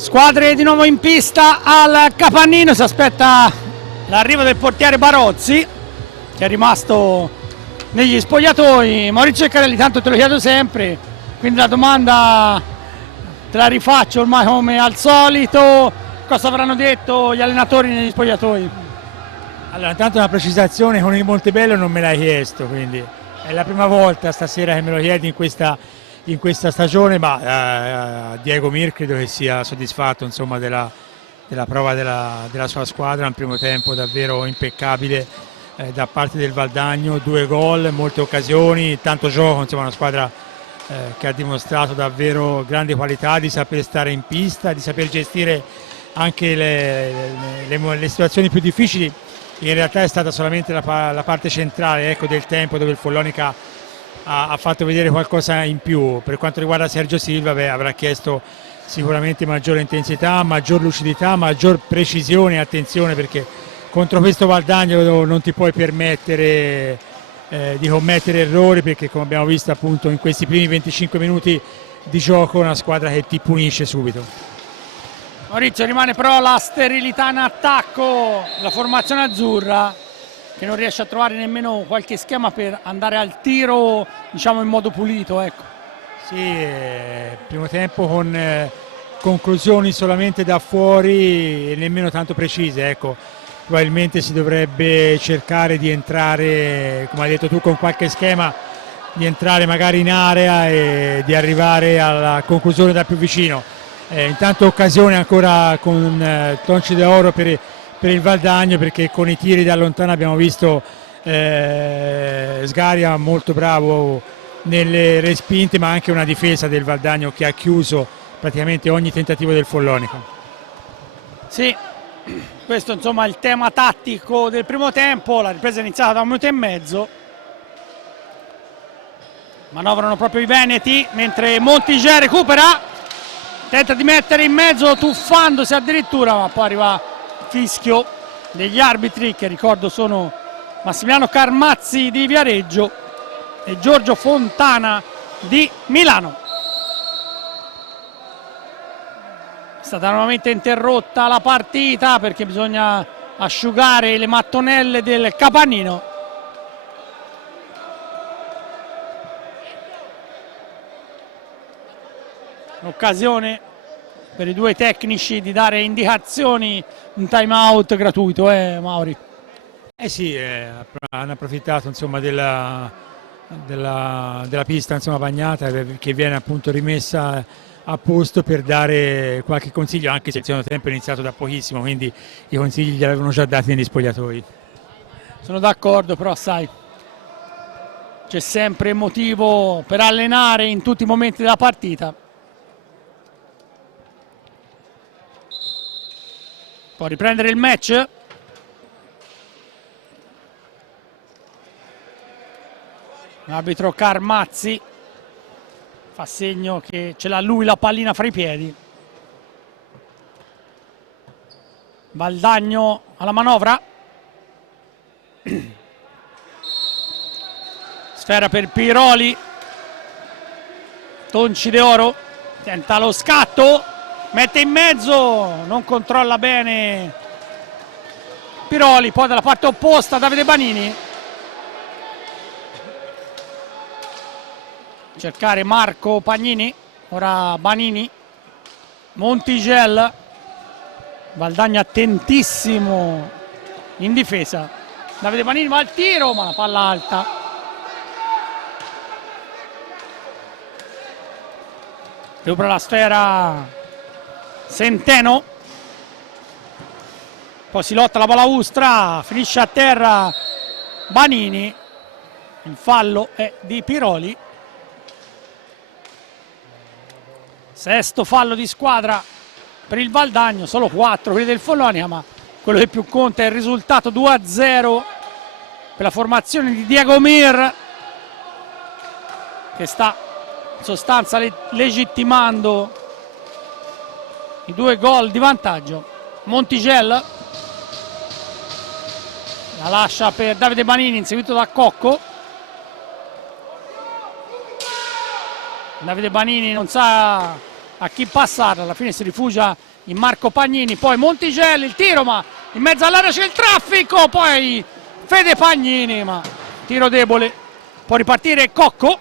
Squadre di nuovo in pista al Capannino, si aspetta l'arrivo del portiere Barozzi che è rimasto negli spogliatoi. Maurizio Ceccarelli, tanto te lo chiedo sempre, quindi la domanda te la rifaccio ormai come al solito: cosa avranno detto gli allenatori negli spogliatoi? Allora, intanto una precisazione: con il Montebello non me l'hai chiesto, quindi è la prima volta stasera che me lo chiedi in questa stagione, ma Diego Mir credo che sia soddisfatto, insomma, della prova della sua squadra. Un primo tempo davvero impeccabile da parte del Valdagno, 2 gol, molte occasioni, tanto gioco, insomma una squadra che ha dimostrato davvero grande qualità di saper stare in pista, di saper gestire anche le situazioni più difficili. In realtà è stata solamente la parte centrale, ecco, del tempo dove il Follonica ha fatto vedere qualcosa in più. Per quanto riguarda Sergio Silva, avrà chiesto sicuramente maggiore intensità, maggior lucidità, maggior precisione e attenzione, perché contro questo Valdagno non ti puoi permettere di commettere errori, perché come abbiamo visto appunto in questi primi 25 minuti di gioco è una squadra che ti punisce subito. Maurizio, rimane però la sterilità in attacco, la formazione azzurra che non riesce a trovare nemmeno qualche schema per andare al tiro, diciamo, in modo pulito, ecco. Sì, primo tempo con conclusioni solamente da fuori e nemmeno tanto precise, ecco. Probabilmente si dovrebbe cercare di entrare, come hai detto tu, con qualche schema, di entrare magari in area e di arrivare alla conclusione da più vicino. Intanto occasione ancora con Tonci d'Oro per il Valdagno, perché con i tiri da lontano abbiamo visto Sgaria molto bravo nelle respinte, ma anche una difesa del Valdagno che ha chiuso praticamente ogni tentativo del Follonica. Sì, questo insomma è il tema tattico del primo tempo. La ripresa è iniziata da 1 minuto e mezzo, manovrano proprio i veneti, mentre Montigiè recupera, tenta di mettere in mezzo tuffandosi addirittura, ma poi arriva il fischio degli arbitri, che ricordo sono Massimiliano Carmazzi di Viareggio e Giorgio Fontana di Milano. È stata nuovamente interrotta la partita perché bisogna asciugare le mattonelle del Capannino. Un'occasione per i due tecnici di dare indicazioni, un time out gratuito, Mauri? Sì, hanno approfittato, insomma, della pista, insomma, bagnata, che viene appunto rimessa a posto per dare qualche consiglio, anche se il secondo tempo è iniziato da pochissimo, quindi i consigli li avevano già dati negli spogliatoi. Sono d'accordo, però sai, c'è sempre motivo per allenare in tutti i momenti della partita. Può riprendere il match. L'arbitro Carmazzi fa segno che ce l'ha lui la pallina fra i piedi. Valdagno alla manovra. Sfera per Piroli. Tonci d'Oro tenta lo scatto, mette in mezzo, non controlla bene Piroli. Poi dalla parte opposta Davide Banini, cercare Marco Pagnini, ora Banini, Montigel, Valdagno attentissimo in difesa, Davide Banini va al tiro ma la palla alta. Recupera la sfera Centeno, poi si lotta la balaustra, finisce a terra Banini, il fallo è di Piroli. Sesto fallo di squadra per il Valdagno, solo 4 quelli del Follonica, ma quello che più conta è il risultato 2-0 per la formazione di Diego Mir, che sta in sostanza legittimando i 2 gol di vantaggio. Montigel la lascia per Davide Banini, inseguito da Cocco. Davide Banini non sa a chi passarla, alla fine si rifugia in Marco Pagnini, poi Montigelli, il tiro, ma in mezzo all'area c'è il traffico, poi Fede Pagnini, ma tiro debole. Può ripartire Cocco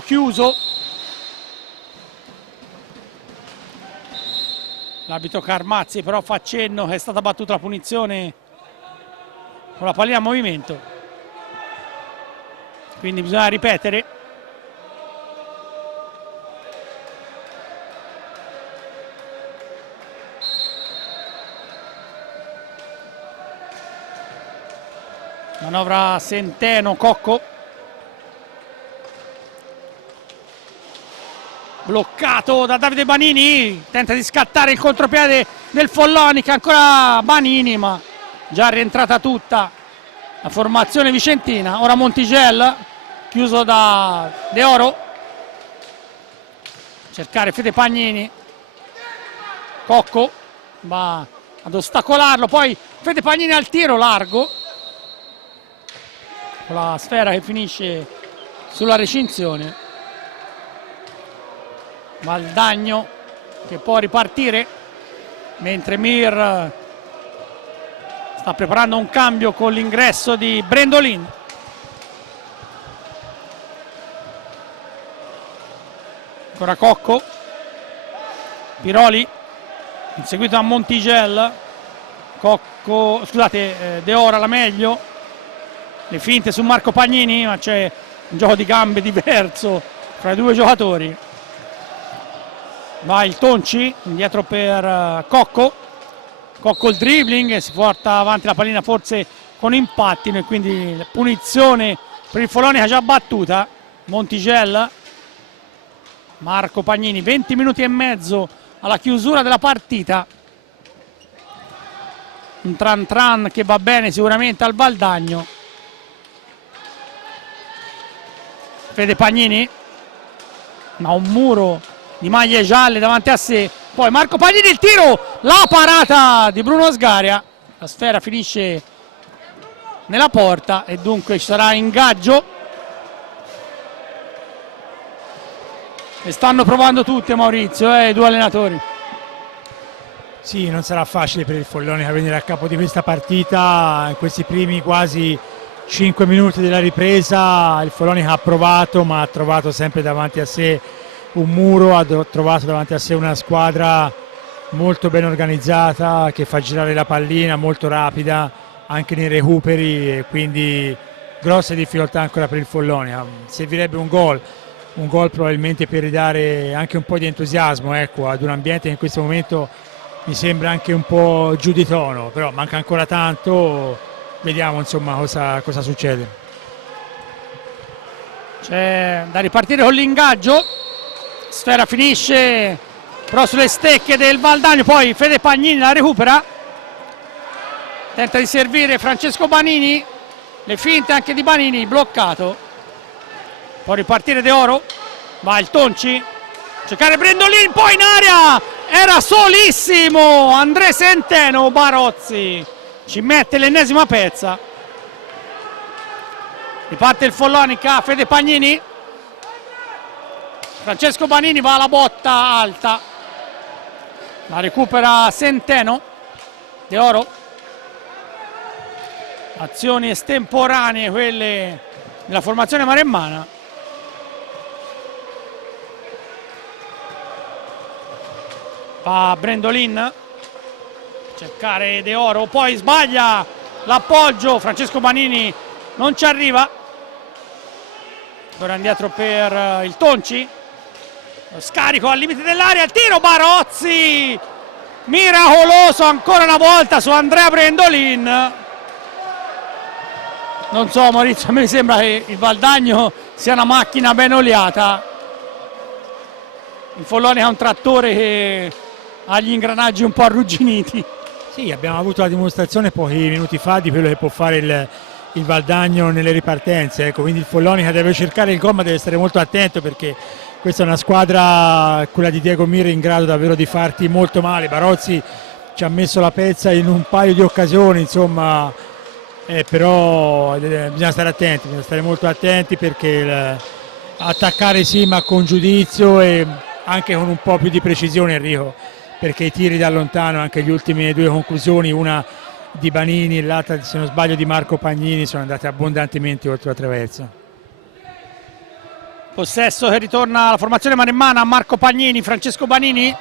chiuso. L'arbitro Carmazzi però fa cenno che è stata battuta la punizione con la pallina a movimento, quindi bisogna ripetere. Manovra Centeno, Cocco bloccato da Davide Banini, tenta di scattare il contropiede del Follonica, ancora Banini, ma già rientrata tutta la formazione vicentina. Ora Montigel chiuso da De Oro, cercare Fede Pagnini, Cocco va ad ostacolarlo, poi Fede Pagnini al tiro largo, con la sfera che finisce sulla recinzione. Valdagno che può ripartire, mentre Mir sta preparando un cambio con l'ingresso di Brendolin. Ancora Cocco, Piroli inseguito da Montigel, Cocco, scusate, De Ora la meglio, le finte su Marco Pagnini, ma c'è un gioco di gambe diverso fra i due giocatori. Va il Tonci indietro per Cocco, Cocco il dribbling e si porta avanti la pallina forse con impattino, e quindi la punizione per il Follonica già battuta. Montigel, Marco Pagnini, 20 minuti e mezzo alla chiusura della partita. Un tran tran che va bene sicuramente al Valdagno. Fede Pagnini, ma un muro di maglie gialle davanti a sé, poi Marco Pagnini, il tiro, la parata di Bruno Sgaria, la sfera finisce nella porta e dunque ci sarà ingaggio. E stanno provando tutte, Maurizio, i due allenatori. Sì, non sarà facile per il Follonica venire a capo di questa partita. In questi primi quasi 5 minuti della ripresa il Follonica ha provato, ma ha trovato sempre davanti a sé un muro, ha trovato davanti a sé una squadra molto ben organizzata che fa girare la pallina, molto rapida anche nei recuperi, e quindi grosse difficoltà ancora per il Follonica. Servirebbe un gol probabilmente per ridare anche un po' di entusiasmo, ecco, ad un ambiente che in questo momento mi sembra anche un po' giù di tono, però manca ancora tanto, vediamo insomma cosa succede. C'è da ripartire con l'ingaggio, sfera finisce però sulle stecche del Valdagno, poi Fede Pagnini la recupera, tenta di servire Francesco Banini, le finte anche di Banini, bloccato. Può ripartire De Oro, va il Tonci, cercare Brendolin, poi in area, era solissimo André Centeno, Barozzi ci mette l'ennesima pezza. Riparte il Follonica, Fede Pagnini, Francesco Banini va alla botta alta, la recupera Centeno. De Oro, azioni estemporanee quelle della formazione maremmana. Va Brendolin, cercare De Oro, poi sbaglia l'appoggio, Francesco Banini non ci arriva. Ora indietro per il Tonci, lo scarico al limite dell'area, il tiro, Barozzi miracoloso ancora una volta su Andrea Brendolin. Non so Maurizio, a me sembra che il Valdagno sia una macchina ben oliata, il Follonica è un trattore che ha gli ingranaggi un po' arrugginiti. Sì, abbiamo avuto la dimostrazione pochi minuti fa di quello che può fare il Valdagno nelle ripartenze, ecco, quindi il Follonica deve cercare il gol, ma deve stare molto attento perché questa è una squadra, quella di Diego Mir, in grado davvero di farti molto male. Barozzi ci ha messo la pezza in un paio di occasioni, insomma, però bisogna stare attenti, bisogna stare molto attenti perché attaccare sì, ma con giudizio, e anche con un po' più di precisione, Enrico, perché i tiri da lontano, anche le ultime due conclusioni, una di Banini e l'altra, se non sbaglio, di Marco Pagnini, sono andate abbondantemente oltre la traversa. Possesso che ritorna alla formazione mano in mano a Marco Pagnini. Francesco Banini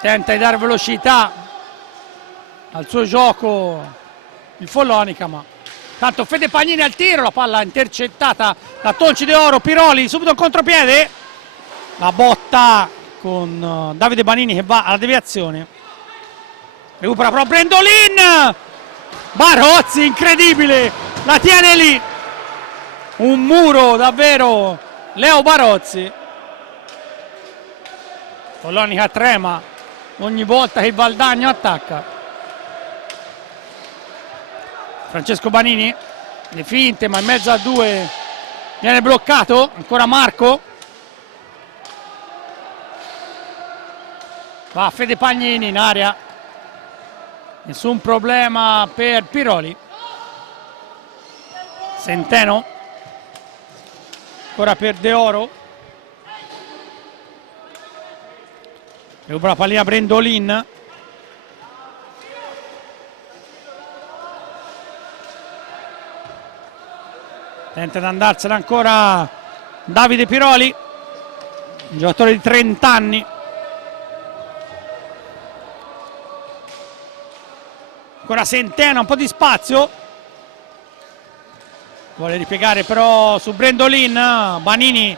tenta di dare velocità al suo gioco il Follonica, ma tanto Fede Pagnini al tiro, la palla intercettata da Tonci De Oro. Piroli subito un contropiede, la botta con Davide Banini che va alla deviazione, recupera però Brendolin, Barozzi incredibile, la tiene lì, un muro davvero Leo Barozzi. Follonica trema ogni volta che il Valdagno attacca. Francesco Banini, le finte, ma in mezzo a due viene bloccato, ancora Marco. Va Fede Pagnini in area, nessun problema per Piroli. Centeno, ancora per De Oro. Recupera la pallina Brendolin. Tenta di andarsene ancora Davide Piroli, un giocatore di 30 anni. Ancora Centeno, un po' di spazio. Vuole ripiegare però su Brendolin, Banini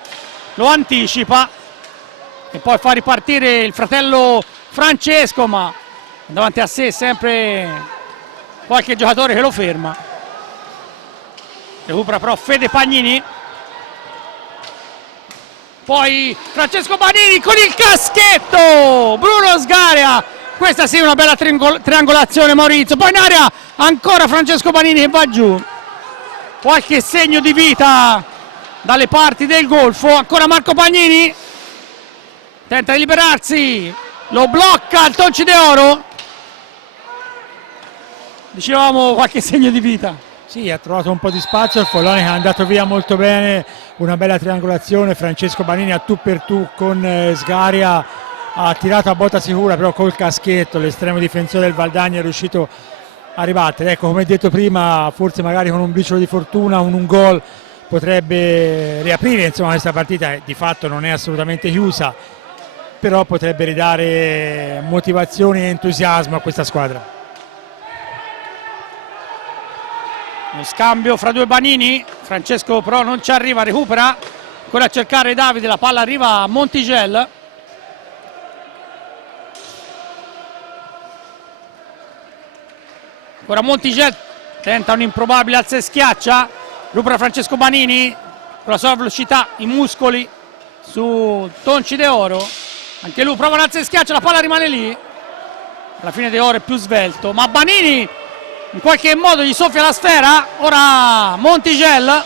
lo anticipa e poi fa ripartire il fratello Francesco, ma davanti a sé sempre qualche giocatore che lo ferma. Recupera però Fede Pagnini, poi Francesco Banini con il caschetto, Bruno Sgaria, questa sì una bella triangolazione Maurizio, poi in area ancora Francesco Banini che va giù, qualche segno di vita dalle parti del Golfo, ancora Marco Pagnini, tenta di liberarsi, lo blocca il Tonci De Oro, dicevamo qualche segno di vita. Sì, ha trovato un po' di spazio, il Follonica è andato via molto bene, una bella triangolazione, Francesco Banini a tu per tu con Sgaria, ha tirato a botta sicura, però col caschetto l'estremo difensore del Valdagno è riuscito a ribattere. Ecco, come detto prima, forse magari con un briciolo di fortuna, un gol potrebbe riaprire, insomma questa partita di fatto non è assolutamente chiusa, però potrebbe ridare motivazione e entusiasmo a questa squadra. Lo scambio fra due Banini, Francesco però non ci arriva, recupera, ancora a cercare Davide, la palla arriva a Montigel. Ancora Montigel, tenta un improbabile alza e schiaccia, recupera Francesco Banini, con la sua velocità, i muscoli su Tonci De Oro, anche lui prova un alza e schiaccia, la palla rimane lì, alla fine De Oro è più svelto, ma Banini in qualche modo gli soffia la sfera. Ora Montigel,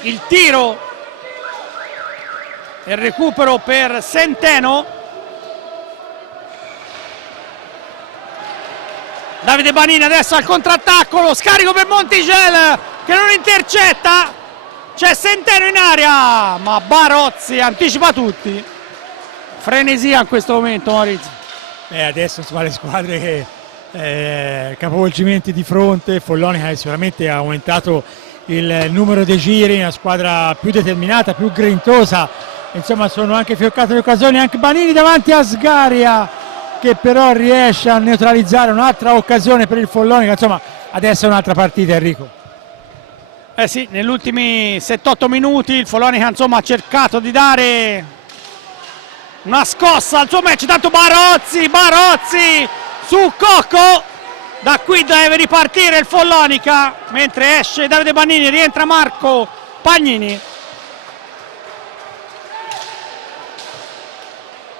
il tiro e il recupero per Centeno. Davide Banini adesso al contrattacco, lo scarico per Montigel che non intercetta, c'è Centeno in area ma Barozzi anticipa tutti. Frenesia in questo momento, Maurizio. Adesso insomma le squadre che capovolgimenti di fronte, Follonica sicuramente ha aumentato il numero dei giri, una squadra più determinata, più grintosa, insomma sono anche fioccate le occasioni, anche Banini davanti a Sgaria che però riesce a neutralizzare un'altra occasione per il Follonica, insomma adesso è un'altra partita, Enrico. Sì, negli ultimi 7-8 minuti il Follonica insomma ha cercato di dare una scossa al suo match, tanto Barozzi su Cocco, da qui deve ripartire il Follonica, mentre esce Davide Banini, rientra Marco Pagnini.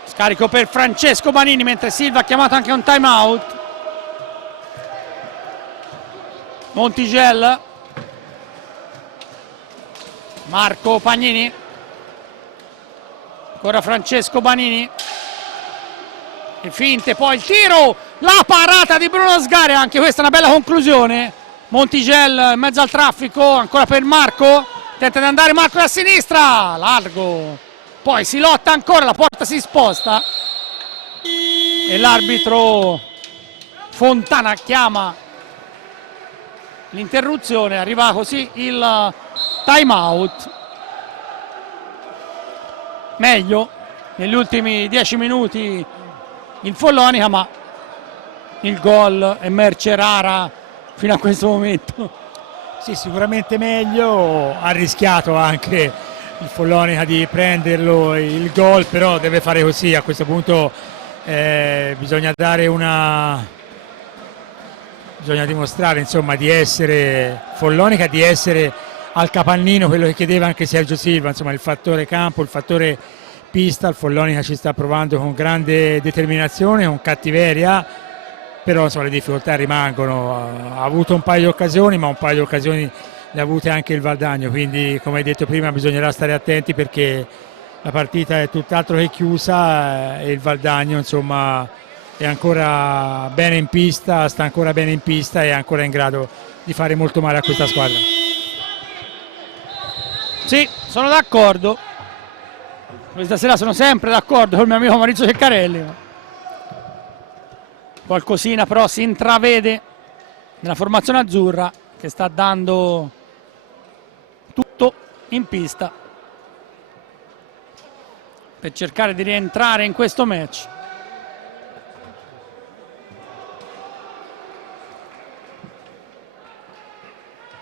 Scarico per Francesco Banini, mentre Silva ha chiamato anche un time out. Montigel, Marco Pagnini, ancora Francesco Banini, e finte, poi il tiro, la parata di Bruno Sgaria, anche questa è una bella conclusione. Montigel in mezzo al traffico, ancora per Marco, tenta di andare Marco da sinistra, largo poi si lotta ancora, la porta si sposta e l'arbitro Fontana chiama l'interruzione, arriva così il time out. Meglio negli ultimi 10 minuti il Follonica, ma il gol è merce rara fino a questo momento. Sì, sicuramente meglio, ha rischiato anche il Follonica di prenderlo il gol, però deve fare così, a questo punto bisogna dimostrare, insomma, di essere Follonica, di essere al capannino, quello che chiedeva anche Sergio Silva, insomma, il fattore campo, il fattore pista. Il Follonica ci sta provando con grande determinazione, con cattiveria, però insomma, le difficoltà rimangono. Ha avuto un paio di occasioni, ma un paio di occasioni le ha avute anche il Valdagno, quindi come hai detto prima bisognerà stare attenti perché la partita è tutt'altro che chiusa e il Valdagno, insomma, è ancora bene in pista, sta ancora bene in pista e è ancora in grado di fare molto male a questa squadra. Sì, sono d'accordo. Questa sera sono sempre d'accordo con il mio amico Maurizio Ceccarelli. Qualcosina però si intravede nella formazione azzurra che sta dando tutto in pista per cercare di rientrare in questo match.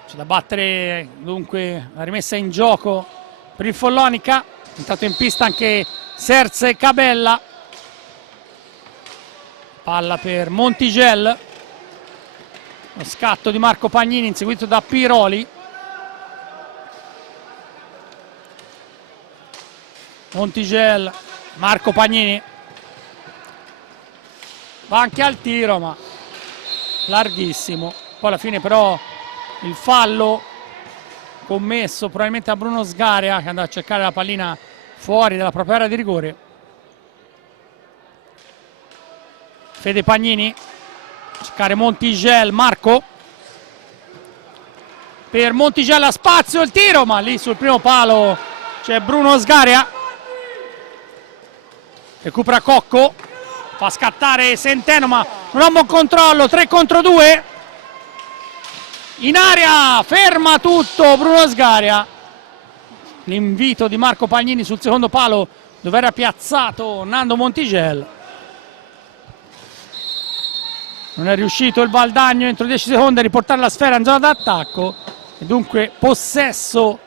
C'è da battere dunque la rimessa in gioco per il Follonica. È entrato in pista anche Serse Cabella. Palla per Montigel. Lo scatto di Marco Pagnini inseguito da Piroli. Montigel, Marco Pagnini. Va anche al tiro, ma larghissimo. Poi alla fine però il fallo commesso probabilmente a Bruno Sgaria, che andava a cercare la pallina fuori dalla propria area di rigore. Fede Pagnini, cercare Montigel, Marco. Per Montigel a spazio il tiro, ma lì sul primo palo c'è Bruno Sgaria. Recupera Cocco, fa scattare Centeno, ma non ha un buon controllo, 3 contro 2. In area, ferma tutto Bruno Sgaria. L'invito di Marco Pagnini sul secondo palo dove era piazzato Nando Montigel. Non è riuscito il Valdagno entro 10 secondi a riportare la sfera in zona d'attacco e dunque possesso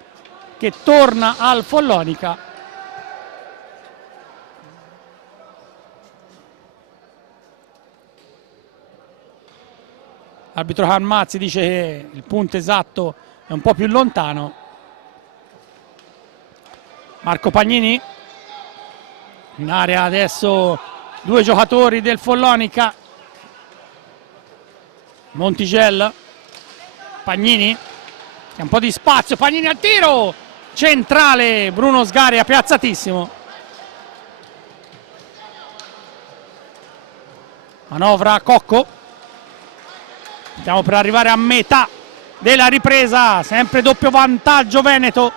che torna al Follonica. L'arbitro Carmazzi dice che il punto esatto è un po' più lontano. Marco Pagnini. In area adesso 2 giocatori del Follonica. Montigel. Pagnini. C'è un po' di spazio. Pagnini al tiro. Centrale Bruno Sgaria, piazzatissimo. Manovra Cocco. Stiamo per arrivare a metà della ripresa, sempre doppio vantaggio Veneto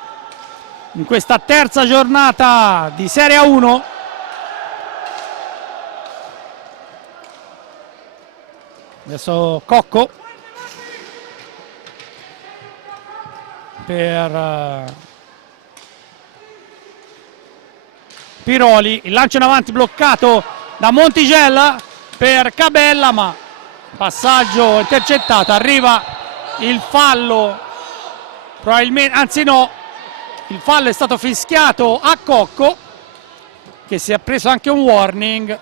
in questa terza giornata di Serie A1. Adesso Cocco per Piroli, il lancio in avanti bloccato da Montigel per Cabella, ma passaggio intercettato. Arriva il fallo, probabilmente, anzi no, il fallo è stato fischiato a Cocco, che si è preso anche un warning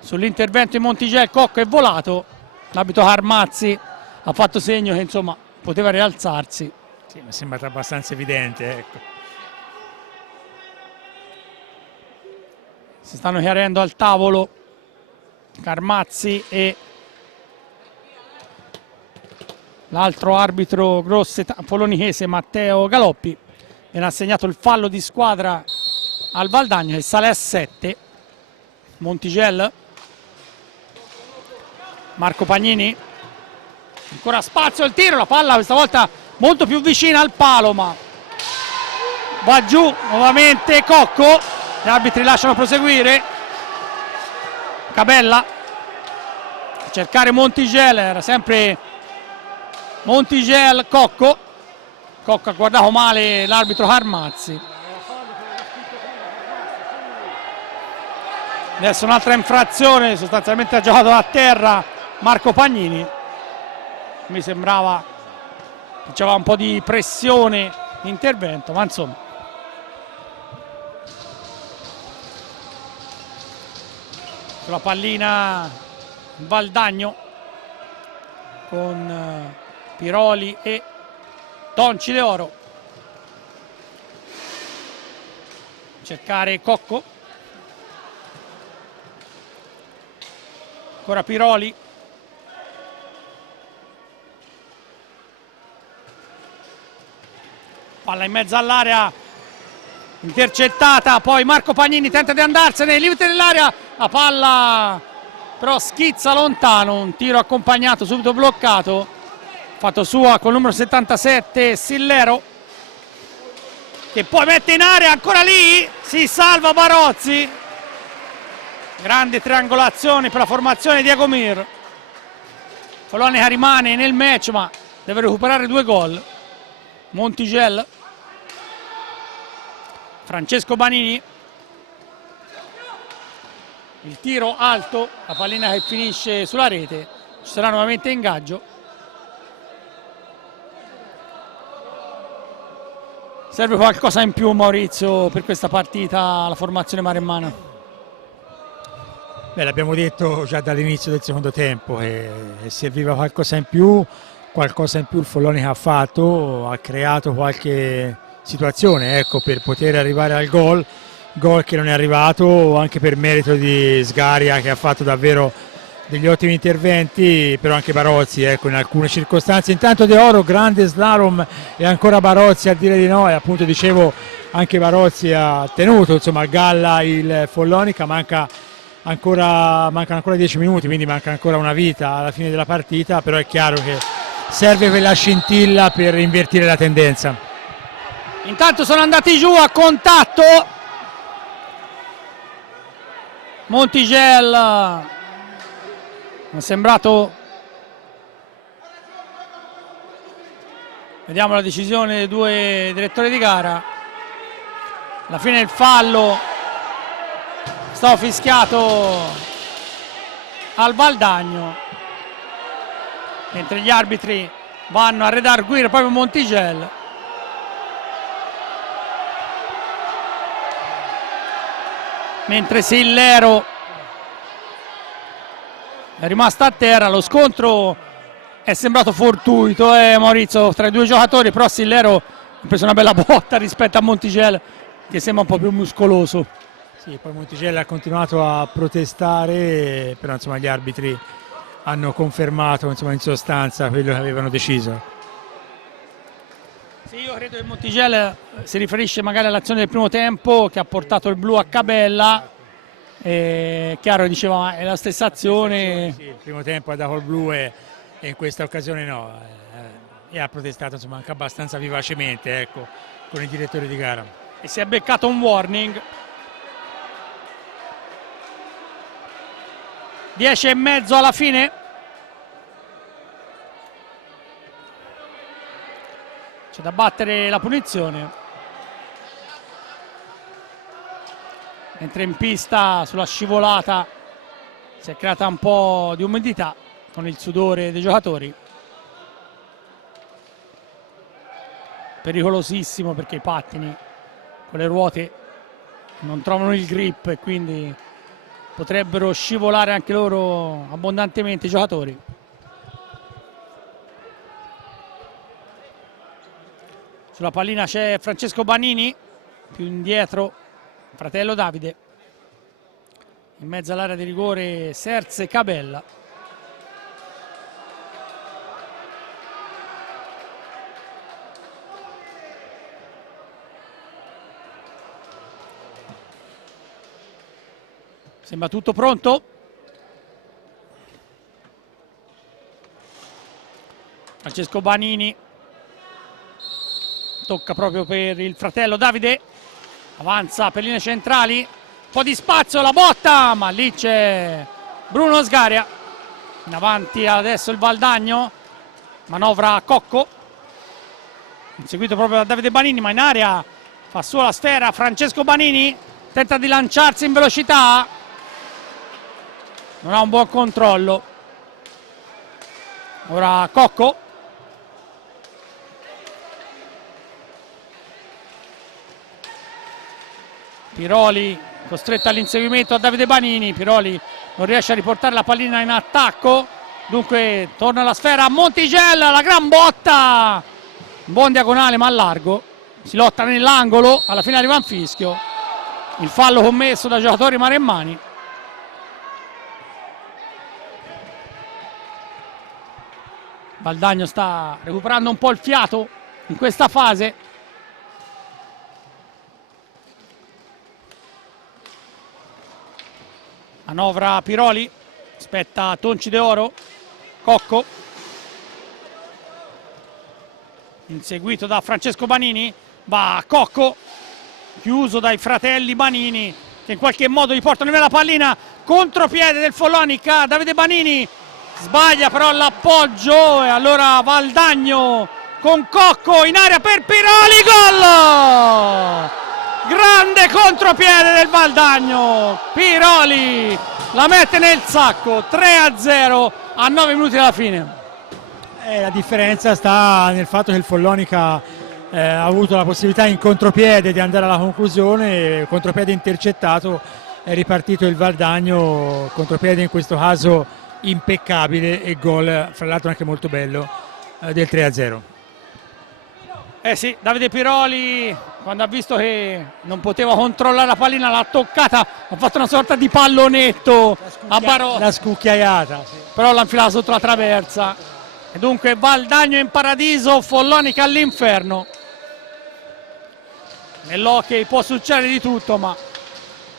sull'intervento di Montigel. Cocco è volato, l'arbitro Carmazzi ha fatto segno che insomma poteva rialzarsi. Sì, mi è sembrato abbastanza evidente, ecco. Si stanno chiarendo al tavolo Carmazzi e l'altro arbitro polonichese Matteo Galoppi. Viene assegnato il fallo di squadra al Valdagno che sale a 7. Montigel, Marco Pagnini, ancora spazio, il tiro, la palla questa volta molto più vicina al palo, ma va giù nuovamente Cocco, gli arbitri lasciano proseguire. Cabella a cercare Montigel, era sempre Montigel. Cocco ha guardato male l'arbitro Carmazzi. Adesso un'altra infrazione, sostanzialmente ha giocato a terra Marco Pagnini. Mi sembrava che c'era un po' di pressione di intervento, ma insomma. Sulla pallina Valdagno con Piroli e Tonci De Oro. Cercare Cocco. Ancora Piroli. Palla in mezzo all'area, intercettata, poi Marco Pagnini tenta di andarsene, nei limiti dell'area, la palla però schizza lontano, un tiro accompagnato, subito bloccato, fatto sua col numero 77 Sillero, che poi mette in area, ancora lì, si salva Barozzi. Grande triangolazione per la formazione di Agomir. Follonica rimane nel match ma deve recuperare 2 gol. Montigel, Francesco Banini, il tiro alto, la pallina che finisce sulla rete, ci sarà nuovamente ingaggio. Serve qualcosa in più, Maurizio, per questa partita la formazione maremmana? Beh, l'abbiamo detto già dall'inizio del secondo tempo che serviva qualcosa in più il Follonica ha fatto, ha creato qualche situazione, ecco, per poter arrivare al gol che non è arrivato anche per merito di Sgaria, che ha fatto davvero degli ottimi interventi, però anche Barozzi, ecco, in alcune circostanze. Intanto De Oro, grande slalom, e ancora Barozzi a dire di no, e appunto dicevo anche Barozzi ha tenuto insomma a galla il Follonica. Mancano ancora 10 minuti, quindi manca ancora una vita alla fine della partita, però è chiaro che serve quella scintilla per invertire la tendenza. Intanto sono andati giù a contatto Montigel, è sembrato, vediamo la decisione dei 2 direttori di gara. Alla fine il fallo stato fischiato al Valdagno, mentre gli arbitri vanno a redarguire proprio Montigel. Mentre Sillero è rimasto a terra. Lo scontro è sembrato fortuito, Maurizio, tra i 2 giocatori, però Sillero ha preso una bella botta rispetto a Montigel, che sembra un po' più muscoloso. Sì, poi Montigel ha continuato a protestare, però insomma gli arbitri hanno confermato insomma in sostanza quello che avevano deciso. Sì, io credo che Montigel si riferisce magari all'azione del primo tempo che ha portato il blu a Cabella. Chiaro, diceva, ma è la stessa azione. Sì, il primo tempo ha dato il blu e in questa occasione no, e ha protestato insomma anche abbastanza vivacemente, ecco, con i direttori di gara. E si è beccato un warning. 10:30 alla fine. C'è da battere la punizione. Mentre in pista sulla scivolata si è creata un po' di umidità con il sudore dei giocatori. Pericolosissimo perché i pattini con le ruote non trovano il grip e quindi potrebbero scivolare anche loro abbondantemente i giocatori. Sulla pallina c'è Francesco Banini, più indietro fratello Davide, in mezzo all'area di rigore Serse Cabella. Sembra tutto pronto. Francesco Banini tocca proprio per il fratello Davide, avanza per linee centrali, un po' di spazio, la botta, ma lì c'è Bruno Sgaria, in avanti adesso il Valdagno, manovra Cocco, inseguito proprio da Davide Banini, ma in area fa sua la sfera Francesco Banini, tenta di lanciarsi in velocità, non ha un buon controllo. Ora Cocco, Piroli costretto all'inseguimento a Davide Banini, Piroli non riesce a riportare la pallina in attacco, dunque torna la sfera a Montigella, la gran botta, buon diagonale ma a largo, si lotta nell'angolo, alla fine arriva un fischio, il fallo commesso da giocatori maremmani. Valdagno sta recuperando un po' il fiato in questa fase. Manovra Piroli, aspetta Tonci De Oro, Cocco, inseguito da Francesco Banini, va Cocco, chiuso dai fratelli Banini che in qualche modo gli portano via la pallina, contropiede del Follonica, Davide Banini sbaglia però l'appoggio e allora Valdagno con Cocco in area per Piroli, gol! Grande contropiede del Valdagno, Piroli la mette nel sacco, 3-0 a 9 minuti dalla fine. La differenza sta nel fatto che il Follonica ha avuto la possibilità in contropiede di andare alla conclusione, contropiede intercettato, è ripartito il Valdagno, contropiede in questo caso impeccabile e gol, fra l'altro anche molto bello, del 3-0. Sì, Davide Piroli quando ha visto che non poteva controllare la pallina l'ha toccata, ha fatto una sorta di pallonetto a Barò, la scucchiaiata, sì. però l'ha infilata sotto la traversa e dunque Valdagno in paradiso, Follonica all'inferno. Nell'hockey può succedere di tutto, ma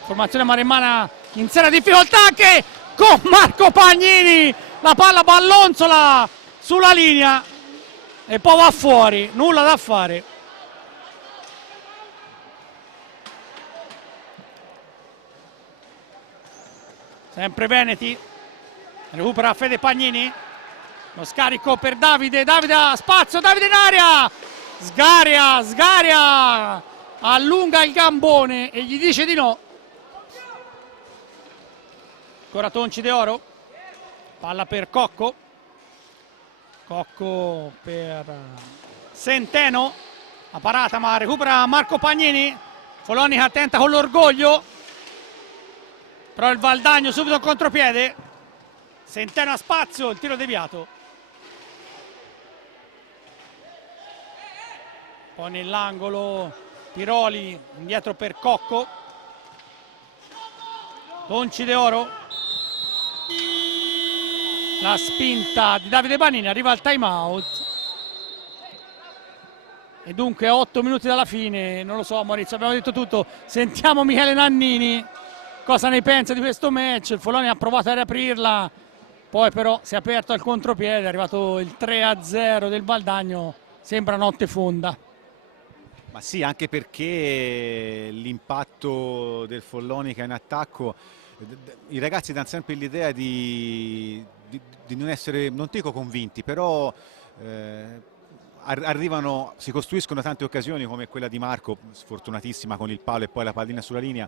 formazione maremmana in seria difficoltà anche con Marco Pagnini, la palla ballonzola sulla linea e poi va fuori, nulla da fare. Sempre Veneti, recupera Fede Pagnini, lo scarico per Davide, Davide ha spazio, Davide in aria, Sgaria allunga il gambone e gli dice di no. Ancora Tonci De Oro, palla per Cocco, Cocco per Centeno, la parata ma recupera Marco Pagnini, Follonica tenta con l'orgoglio, però il Valdagno subito in contropiede, Centeno a spazio, il tiro deviato. Poi nell'angolo Piroli, indietro per Cocco, Tonci De Oro, la spinta di Davide Banini, arriva al time out e dunque a 8 minuti dalla fine, non lo so Maurizio, abbiamo detto tutto, sentiamo Michele Nannini cosa ne pensa di questo match. Il Follonia ha provato a riaprirla, poi però si è aperto al contropiede, è arrivato il 3-0 del Valdagno, sembra notte fonda. Ma sì, anche perché l'impatto del Follonica in attacco, i ragazzi danno sempre l'idea di non essere, non dico convinti, però arrivano, si costruiscono tante occasioni come quella di Marco, sfortunatissima con il palo e poi la pallina sulla linea,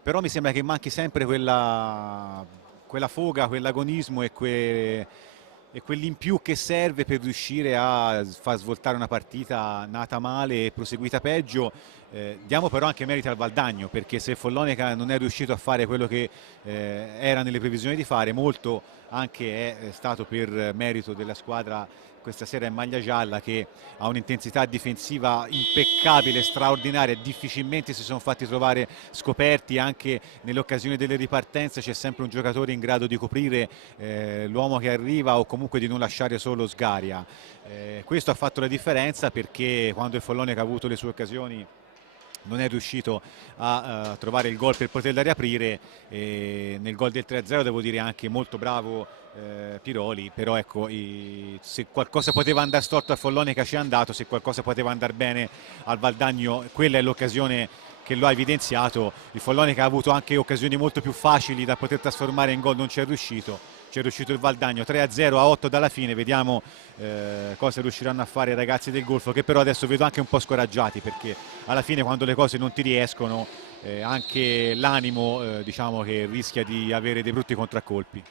però mi sembra che manchi sempre quella foga, quell'agonismo e quell'in più che serve per riuscire a far svoltare una partita nata male e proseguita peggio. Diamo però anche merito al Valdagno, perché se Follonica non è riuscito a fare quello che era nelle previsioni di fare, molto anche è stato per merito della squadra questa sera in maglia gialla, che ha un'intensità difensiva impeccabile, straordinaria, difficilmente si sono fatti trovare scoperti, anche nelle occasioni delle ripartenze c'è sempre un giocatore in grado di coprire l'uomo che arriva o comunque di non lasciare solo Sgaria. Questo ha fatto la differenza, perché quando il Follonica ha avuto le sue occasioni non è riuscito a trovare il gol per poterla riaprire. Nel gol del 3-0 devo dire anche molto bravo Piroli, però ecco, se qualcosa poteva andare storto a Follonica ci è andato, se qualcosa poteva andare bene al Valdagno quella è l'occasione che lo ha evidenziato. Il Follonica ha avuto anche occasioni molto più facili da poter trasformare in gol, non ci è riuscito. Ci è riuscito il Valdagno, 3-0 a 8 dalla fine, vediamo cosa riusciranno a fare i ragazzi del Golfo, che però adesso vedo anche un po' scoraggiati, perché alla fine quando le cose non ti riescono anche l'animo diciamo che rischia di avere dei brutti contraccolpi.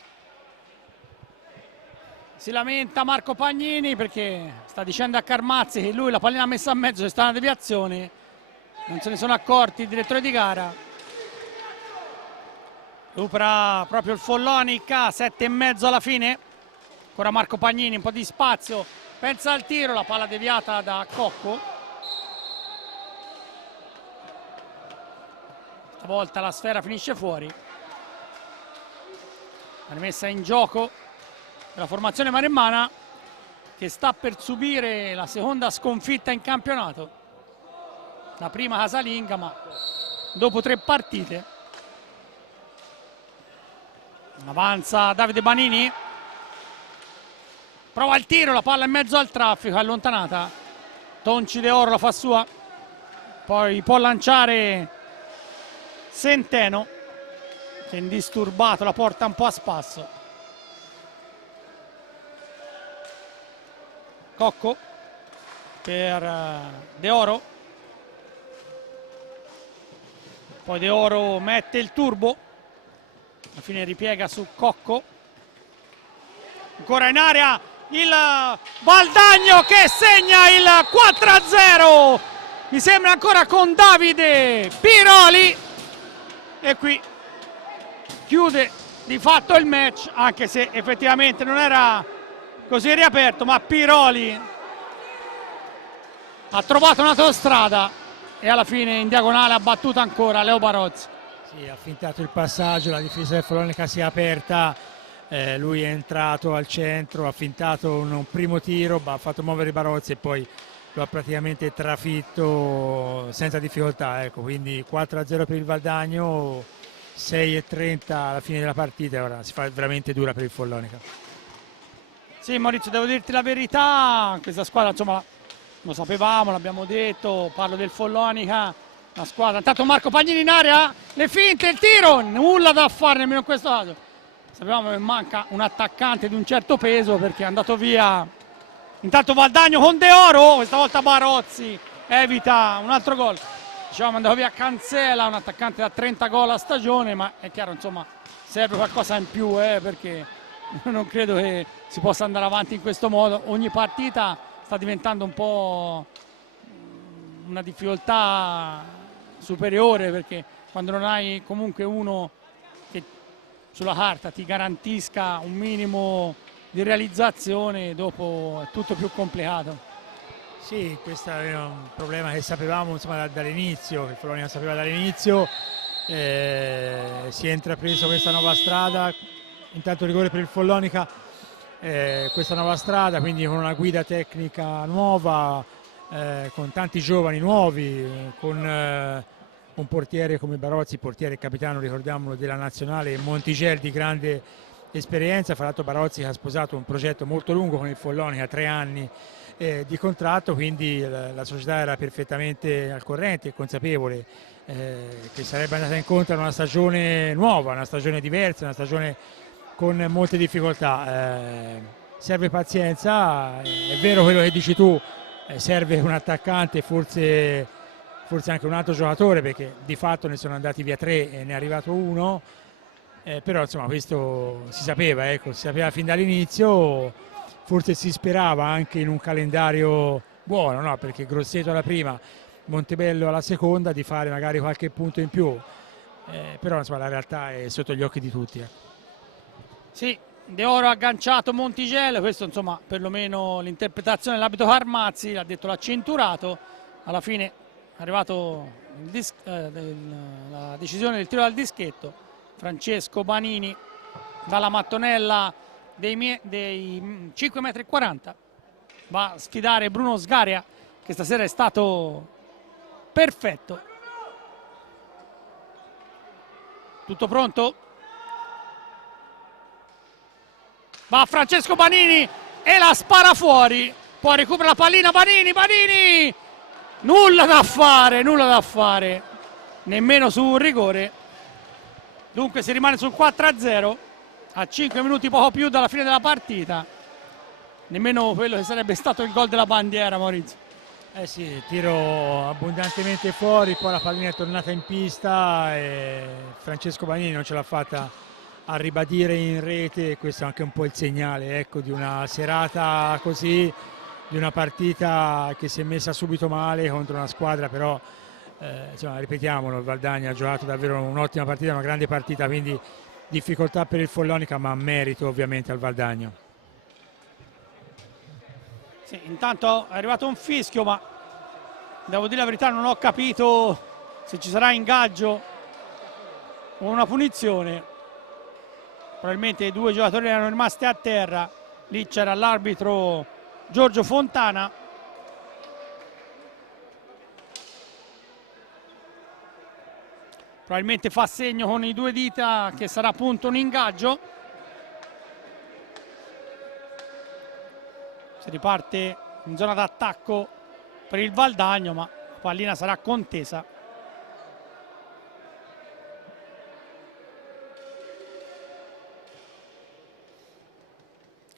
Si lamenta Marco Pagnini perché sta dicendo a Carmazzi che lui la pallina messa a mezzo, c'è stata una deviazione, non se ne sono accorti il direttore di gara. Recupera proprio il Follonica, 7,5 alla fine. Ancora Marco Pagnini, un po' di spazio, pensa al tiro, la palla deviata da Cocco. Stavolta la sfera finisce fuori. La rimessa in gioco della formazione maremmana, che sta per subire la seconda sconfitta in campionato. La prima casalinga, ma dopo 3 partite. Avanza Davide Banini, prova il tiro, la palla in mezzo al traffico, è allontanata. Tonci De Oro la fa sua, poi può lanciare Centeno, che indisturbato la porta un po' a spasso. Cocco per De Oro, poi De Oro mette il turbo, alla fine ripiega su Cocco, ancora in area il Valdagno che segna il 4-0, mi sembra ancora con Davide Piroli, e qui chiude di fatto il match, anche se effettivamente non era così riaperto, ma Piroli ha trovato un'autostrada e alla fine in diagonale ha battuto ancora Leo Barozzi. Sì, ha fintato il passaggio, la difesa del Follonica si è aperta, lui è entrato al centro, ha fintato un primo tiro, ha fatto muovere Barozzi e poi lo ha praticamente trafitto senza difficoltà, ecco, quindi 4-0 per il Valdagno, 6:30 alla fine della partita, ora si fa veramente dura per il Follonica. Sì, Maurizio, devo dirti la verità, questa squadra insomma lo sapevamo, l'abbiamo detto, parlo del Follonica, una squadra, intanto Marco Pagnini in area, le finte, il tiro, nulla da fare nemmeno in questo caso. Sapevamo che manca un attaccante di un certo peso perché è andato via. Intanto Valdagno con De Oro, questa volta Barozzi evita un altro gol. Diciamo è andato via Cancela, un attaccante da 30 gol a stagione, ma è chiaro insomma serve qualcosa in più perché non credo che si possa andare avanti in questo modo. Ogni partita sta diventando un po' una difficoltà superiore, perché quando non hai comunque uno che sulla carta ti garantisca un minimo di realizzazione, dopo è tutto più complicato. Sì, questo è un problema che sapevamo insomma, dall'inizio, che il Follonica sapeva dall'inizio, si è intrapreso questa nuova strada, intanto rigore per il Follonica, questa nuova strada, quindi con una guida tecnica nuova, con tanti giovani nuovi, con un portiere come Barozzi, portiere e capitano, ricordiamolo, della nazionale, e Montigel di grande esperienza. Fra l'altro Barozzi ha sposato un progetto molto lungo con il Follonica, 3 anni di contratto, quindi la società era perfettamente al corrente e consapevole che sarebbe andata incontro a una stagione nuova, una stagione diversa, una stagione con molte difficoltà. Serve pazienza, è vero quello che dici tu, serve un attaccante, forse anche un altro giocatore, perché di fatto ne sono andati via 3 e ne è arrivato uno, però insomma questo si sapeva, ecco, si sapeva fin dall'inizio. Forse si sperava anche in un calendario buono, no? Perché Grosseto alla prima, Montebello alla seconda, di fare magari qualche punto in più, però insomma la realtà è sotto gli occhi di tutti. Sì, De Oro ha agganciato Montigel, questo insomma perlomeno l'interpretazione dell'abito Carmazzi, l'ha detto, l'ha cinturato, alla fine è arrivato la decisione del tiro dal dischetto. Francesco Banini dalla mattonella dei 5,40 metri va a sfidare Bruno Sgaria, che stasera è stato perfetto Tutto pronto? Va Francesco Banini e la spara fuori. Poi recupera la pallina Banini. Nulla da fare. Nemmeno su un rigore. Dunque si rimane sul 4-0 a 5 minuti poco più dalla fine della partita. Nemmeno quello che sarebbe stato il gol della bandiera, Maurizio. Eh sì, tiro abbondantemente fuori, poi la pallina è tornata in pista e Francesco Banini non ce l'ha fatta a ribadire in rete. Questo è anche un po' il segnale, ecco, di una serata così, di una partita che si è messa subito male contro una squadra, però insomma, ripetiamolo, il Valdagna ha giocato davvero un'ottima partita, una grande partita, quindi difficoltà per il Follonica, ma merito ovviamente al Valdagno. Sì, intanto è arrivato un fischio, ma devo dire la verità, non ho capito se ci sarà ingaggio o una punizione. Probabilmente i due giocatori erano rimasti a terra. Lì c'era l'arbitro Giorgio Fontana. Probabilmente fa segno con i due dita che sarà appunto un ingaggio. Si riparte in zona d'attacco per il Valdagno, ma la pallina sarà contesa.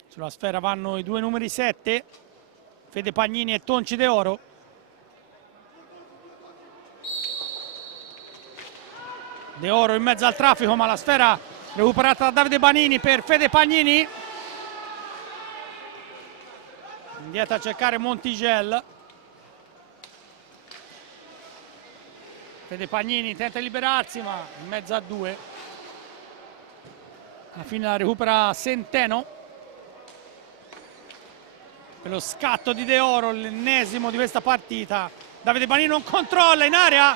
Sulla sfera vanno i due numeri 7, Fede Pagnini e Tonci De Oro. De Oro in mezzo al traffico, ma la sfera recuperata da Davide Banini per Fede Pagnini. Indietro a cercare Montigel. Fede Pagnini tenta di liberarsi, ma in mezzo a due. Alla fine la recupera Centeno. Per lo scatto di De Oro, l'ennesimo di questa partita. Davide Banini non controlla in area.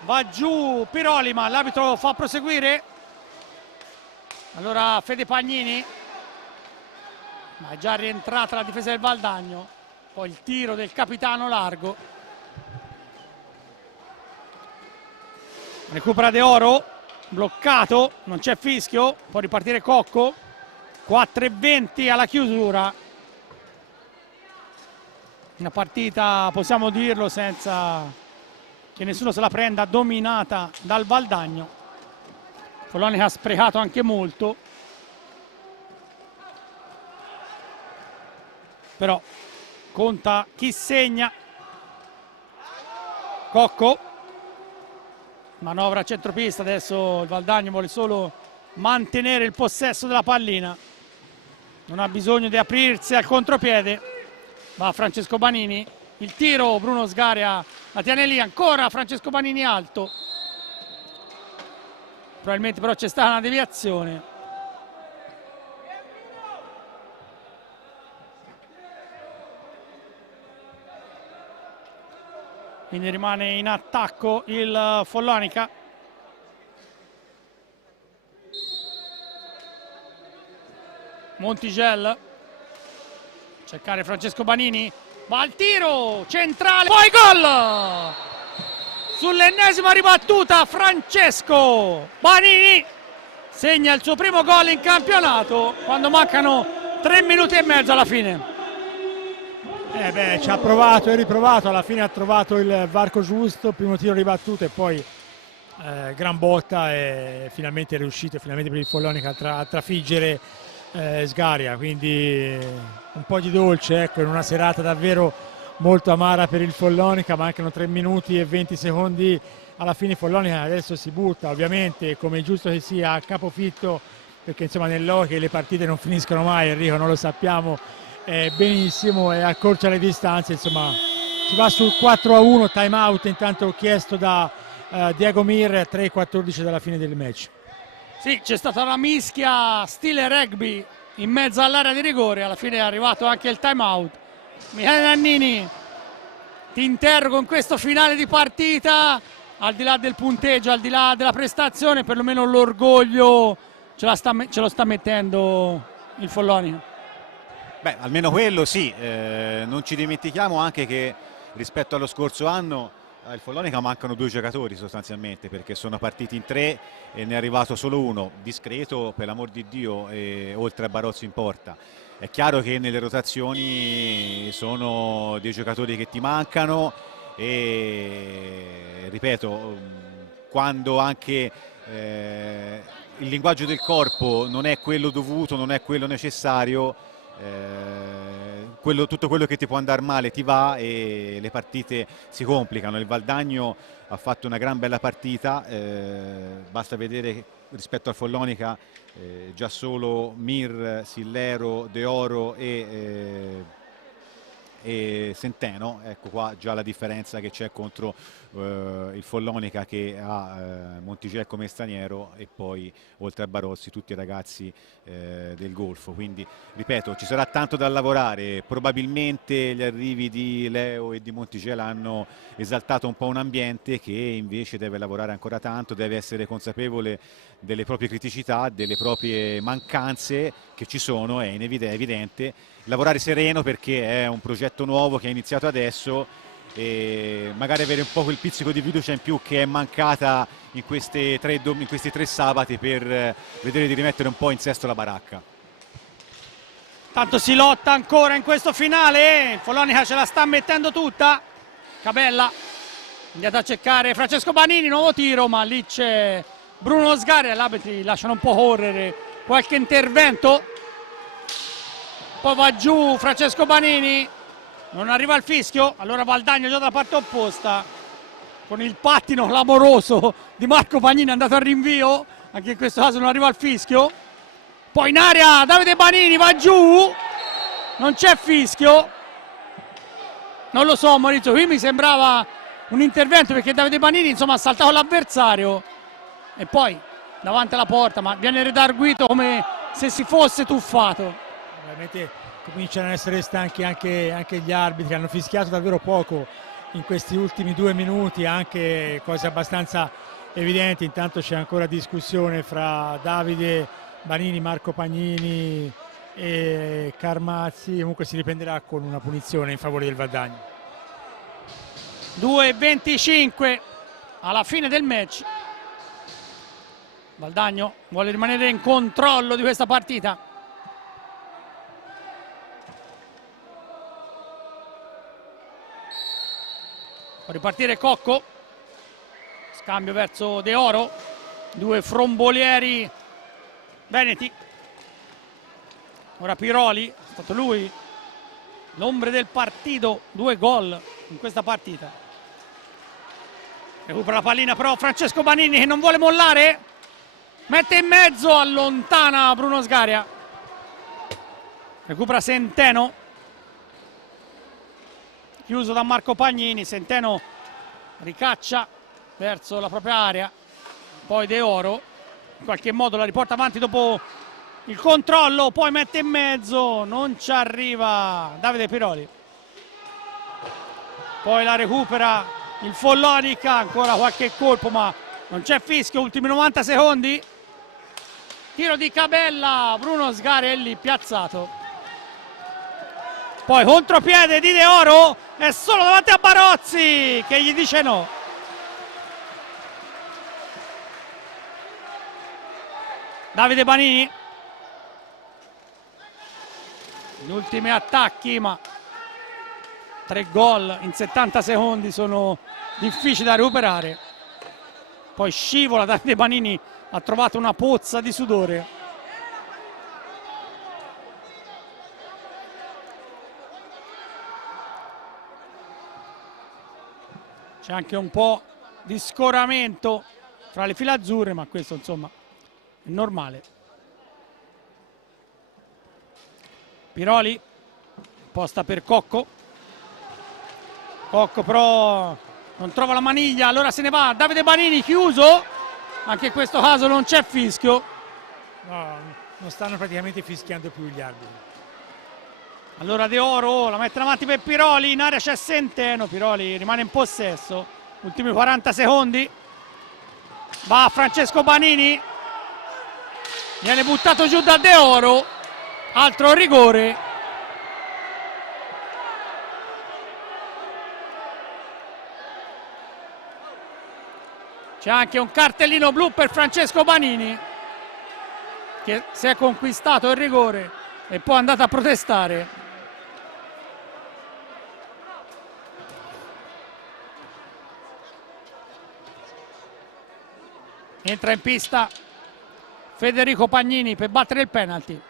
Va giù Piroli, ma l'arbitro fa proseguire. Allora Fede Pagnini. Ma è già rientrata la difesa del Valdagno. Poi il tiro del capitano largo. Recupera De Oro, bloccato, non c'è fischio, può ripartire Cocco. 4:20 alla chiusura. Una partita, possiamo dirlo senza che nessuno se la prenda, dominata dal Valdagno. Follonica ha sprecato anche molto. Però conta chi segna. Cocco, manovra a centropista, adesso il Valdagno vuole solo mantenere il possesso della pallina, non ha bisogno di aprirsi al contropiede. Va Francesco Banini, il tiro, Bruno Sgaria la tiene lì, ancora Francesco Banini alto, probabilmente però c'è stata una deviazione. Quindi rimane in attacco il Follonica. Montigel, cercare Francesco Banini, va al tiro, centrale, poi gol! Sull'ennesima ribattuta Francesco Banini segna il suo primo gol in campionato quando mancano 3 minuti e mezzo alla fine. Ci ha provato e riprovato, alla fine ha trovato il varco giusto, primo tiro ribattuto e poi gran botta e finalmente è riuscito, finalmente per il Follonica a trafiggere Sgaria, quindi un po' di dolce, ecco, in una serata davvero molto amara per il Follonica. Mancano 3 minuti e 20 secondi alla fine. Il Follonica adesso si butta ovviamente, come è giusto che sia, a capofitto, perché insomma nell'hockey le partite non finiscono mai, Enrico, non lo sappiamo benissimo, e accorcia le distanze, insomma si va sul 4-1, time out intanto chiesto da Diego Mir, 3:14 dalla fine del match. Sì, c'è stata una mischia stile rugby in mezzo all'area di rigore, alla fine è arrivato anche il time out. Michele Nannini, ti interrogo in questo finale di partita, al di là del punteggio, al di là della prestazione, perlomeno l'orgoglio ce lo sta mettendo il Follonica. Beh, almeno quello sì, non ci dimentichiamo anche che rispetto allo scorso anno Al Follonica mancano 2 giocatori sostanzialmente, perché sono partiti in 3 e ne è arrivato solo uno, discreto per l'amor di Dio, oltre a Barozzo in porta. È chiaro che nelle rotazioni sono dei giocatori che ti mancano e ripeto, quando anche il linguaggio del corpo non è quello dovuto, non è quello necessario, tutto quello che ti può andare male ti va e le partite si complicano. Il Valdagno ha fatto una gran bella partita, basta vedere che rispetto al Follonica già solo Mir, Sillero, De Oro e Centeno, ecco qua già la differenza che c'è contro il Follonica, che ha Montigello come straniero e poi oltre a Barozzi tutti i ragazzi del Golfo. Quindi ripeto, ci sarà tanto da lavorare, probabilmente gli arrivi di Leo e di Montigello hanno esaltato un po' un ambiente che invece deve lavorare ancora tanto, deve essere consapevole delle proprie criticità, delle proprie mancanze che ci sono, è evidente, lavorare sereno perché è un progetto nuovo che è iniziato adesso e magari avere un po' quel pizzico di fiducia in più che è mancata in questi 3 sabati per vedere di rimettere un po' in sesto la baracca. Tanto si lotta ancora in questo finale, il Follonica ce la sta mettendo tutta. Cabella andiamo a cercare Francesco Banini, nuovo tiro, ma lì c'è Bruno Sgari, l'arbitri lasciano un po' correre, qualche intervento, poi va giù Francesco Banini, non arriva il fischio, allora Valdagno già dalla parte opposta con il pattino clamoroso di Marco Pagnini, è andato al rinvio, anche in questo caso non arriva il fischio, poi in area Davide Banini va giù, non c'è fischio, non lo so Maurizio, qui mi sembrava un intervento perché Davide Banini insomma ha saltato l'avversario e poi davanti alla porta, ma viene redarguito come se si fosse tuffato. Veramente cominciano ad essere stanchi anche gli arbitri, hanno fischiato davvero poco in questi ultimi 2 minuti, anche cose abbastanza evidenti. Intanto c'è ancora discussione fra Davide Banini, Marco Pagnini e Carmazzi, comunque si riprenderà con una punizione in favore del Valdagno. 2:25 alla fine del match, Valdagno vuole rimanere in controllo di questa partita. Può ripartire Cocco, scambio verso De Oro, 2 frombolieri veneti, ora Piroli, è stato lui l'ombre del partito, 2 gol in questa partita. Recupera la pallina però Francesco Banini che non vuole mollare, mette in mezzo, allontana Bruno Sgaria, recupera Centeno, chiuso da Marco Pagnini, Centeno ricaccia verso la propria area, poi De Oro in qualche modo la riporta avanti dopo il controllo, poi mette in mezzo, non ci arriva Davide Piroli, poi la recupera il Follonica, ancora qualche colpo ma non c'è fischio, ultimi 90 secondi, tiro di Cabella, Bruno Sgari è lì piazzato, poi contropiede di De Oro, è solo davanti a Barozzi che gli dice no. Davide Banini, gli ultimi attacchi, ma 3 gol in 70 secondi sono difficili da recuperare. Poi scivola Davide Banini, ha trovato una pozza di sudore. C'è anche un po' di scoramento fra le file azzurre, ma questo insomma è normale. Piroli, posta per Cocco. Cocco però non trova la maniglia, allora se ne va Davide Banini, chiuso. Anche in questo caso non c'è fischio. No, non stanno praticamente fischiando più gli arbitri. Allora De Oro la mette avanti per Piroli, in area c'è Centeno, Piroli rimane in possesso, ultimi 40 secondi, va Francesco Banini, viene buttato giù da De Oro, altro rigore. C'è anche un cartellino blu per Francesco Banini, che si è conquistato il rigore e poi è andato a protestare. Entra in pista Federico Pagnini per battere il penalty.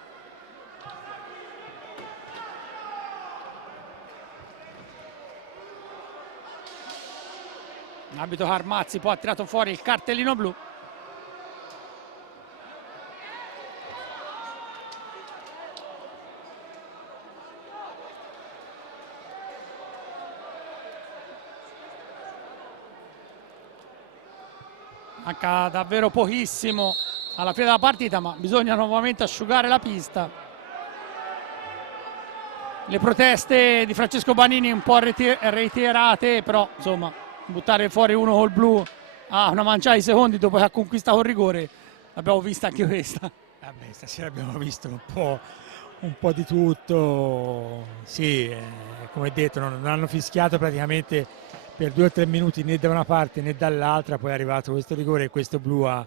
L'arbitro Carmazzi poi ha tirato fuori il cartellino blu. Manca davvero pochissimo alla fine della partita, ma bisogna nuovamente asciugare la pista. Le proteste di Francesco Banini un po' reiterate, però insomma buttare fuori uno col blu a una manciata di secondi dopo che ha conquistato il rigore, l'abbiamo vista anche questa. Vabbè, stasera abbiamo visto un po' di tutto. Sì, come detto, non hanno fischiato praticamente per 2 o 3 minuti né da una parte né dall'altra, poi è arrivato questo rigore e questo blu a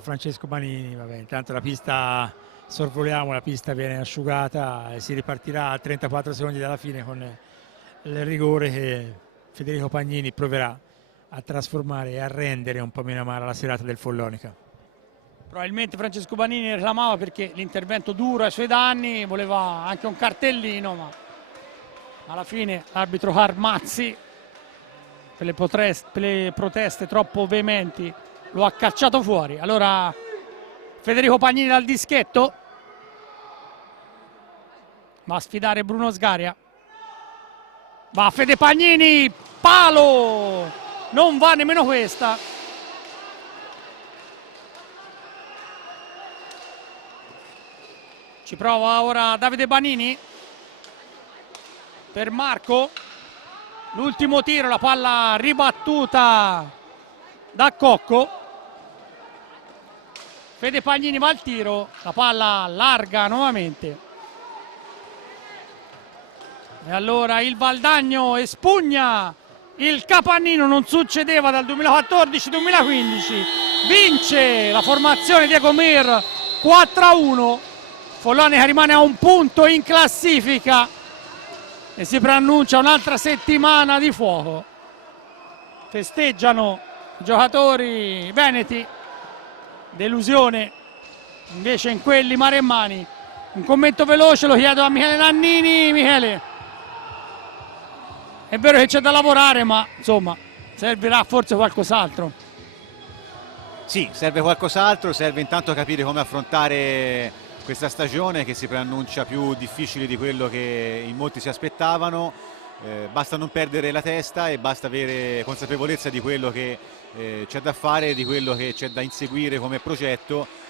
Francesco Banini. Vabbè, intanto la pista, sorvoliamo, la pista viene asciugata e si ripartirà a 34 secondi dalla fine con il rigore che Federico Pagnini proverà a trasformare e a rendere un po' meno amara la serata del Follonica. Probabilmente Francesco Banini reclamava perché l'intervento duro ai suoi danni, voleva anche un cartellino, ma alla fine l'arbitro Carmazzi, per le proteste troppo veementi, lo ha cacciato fuori. Allora Federico Pagnini dal dischetto va a sfidare Bruno Sgaria. Va Fede Pagnini, palo, non va nemmeno questa. Ci prova ora Davide Banini per Marco. L'ultimo tiro, la palla ribattuta da Cocco. Fede Pagnini va al tiro, la palla larga nuovamente. E allora il Valdagno espugna il capannino, non succedeva dal 2014-2015. Vince la formazione di Egomir 4-1. Follonica rimane a un punto in classifica e si preannuncia un'altra settimana di fuoco. Festeggiano i giocatori veneti, delusione invece in quelli maremmani. Un commento veloce lo chiedo a Michele Nannini. Michele, è vero che c'è da lavorare, ma insomma servirà forse qualcos'altro. Sì, serve qualcos'altro, serve intanto capire come affrontare questa stagione che si preannuncia più difficile di quello che in molti si aspettavano. Basta non perdere la testa e basta avere consapevolezza di quello che c'è da fare, di quello che c'è da inseguire come progetto,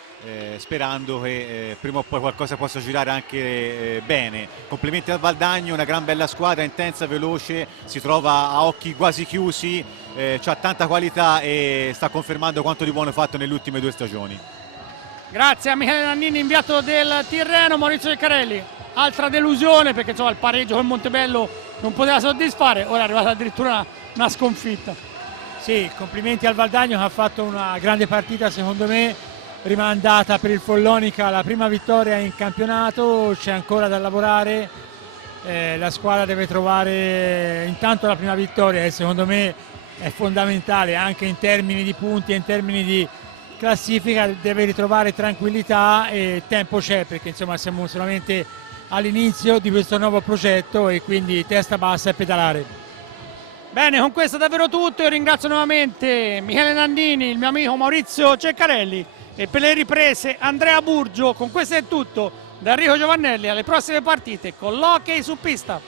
sperando che prima o poi qualcosa possa girare anche bene. Complimenti al Valdagno, una gran bella squadra, intensa, veloce, si trova a occhi quasi chiusi, ha tanta qualità e sta confermando quanto di buono ha fatto nelle ultime 2 stagioni. Grazie a Michele Nannini, inviato del Tirreno. Maurizio Ceccarelli, altra delusione perché insomma il pareggio con Montebello non poteva soddisfare, ora è arrivata addirittura una sconfitta. Sì, complimenti al Valdagno che ha fatto una grande partita secondo me, rimandata per il Follonica la prima vittoria in campionato, c'è ancora da lavorare, la squadra deve trovare intanto la prima vittoria e secondo me è fondamentale anche in termini di punti e in termini di classifica, deve ritrovare tranquillità e tempo c'è perché insomma siamo solamente all'inizio di questo nuovo progetto e quindi testa bassa e pedalare. Bene, con questo è davvero tutto. Io ringrazio nuovamente Michele Nannini, il mio amico Maurizio Ceccarelli e per le riprese Andrea Burgio. Con questo è tutto da Enrico Giovannelli, alle prossime partite con l'hockey su pista.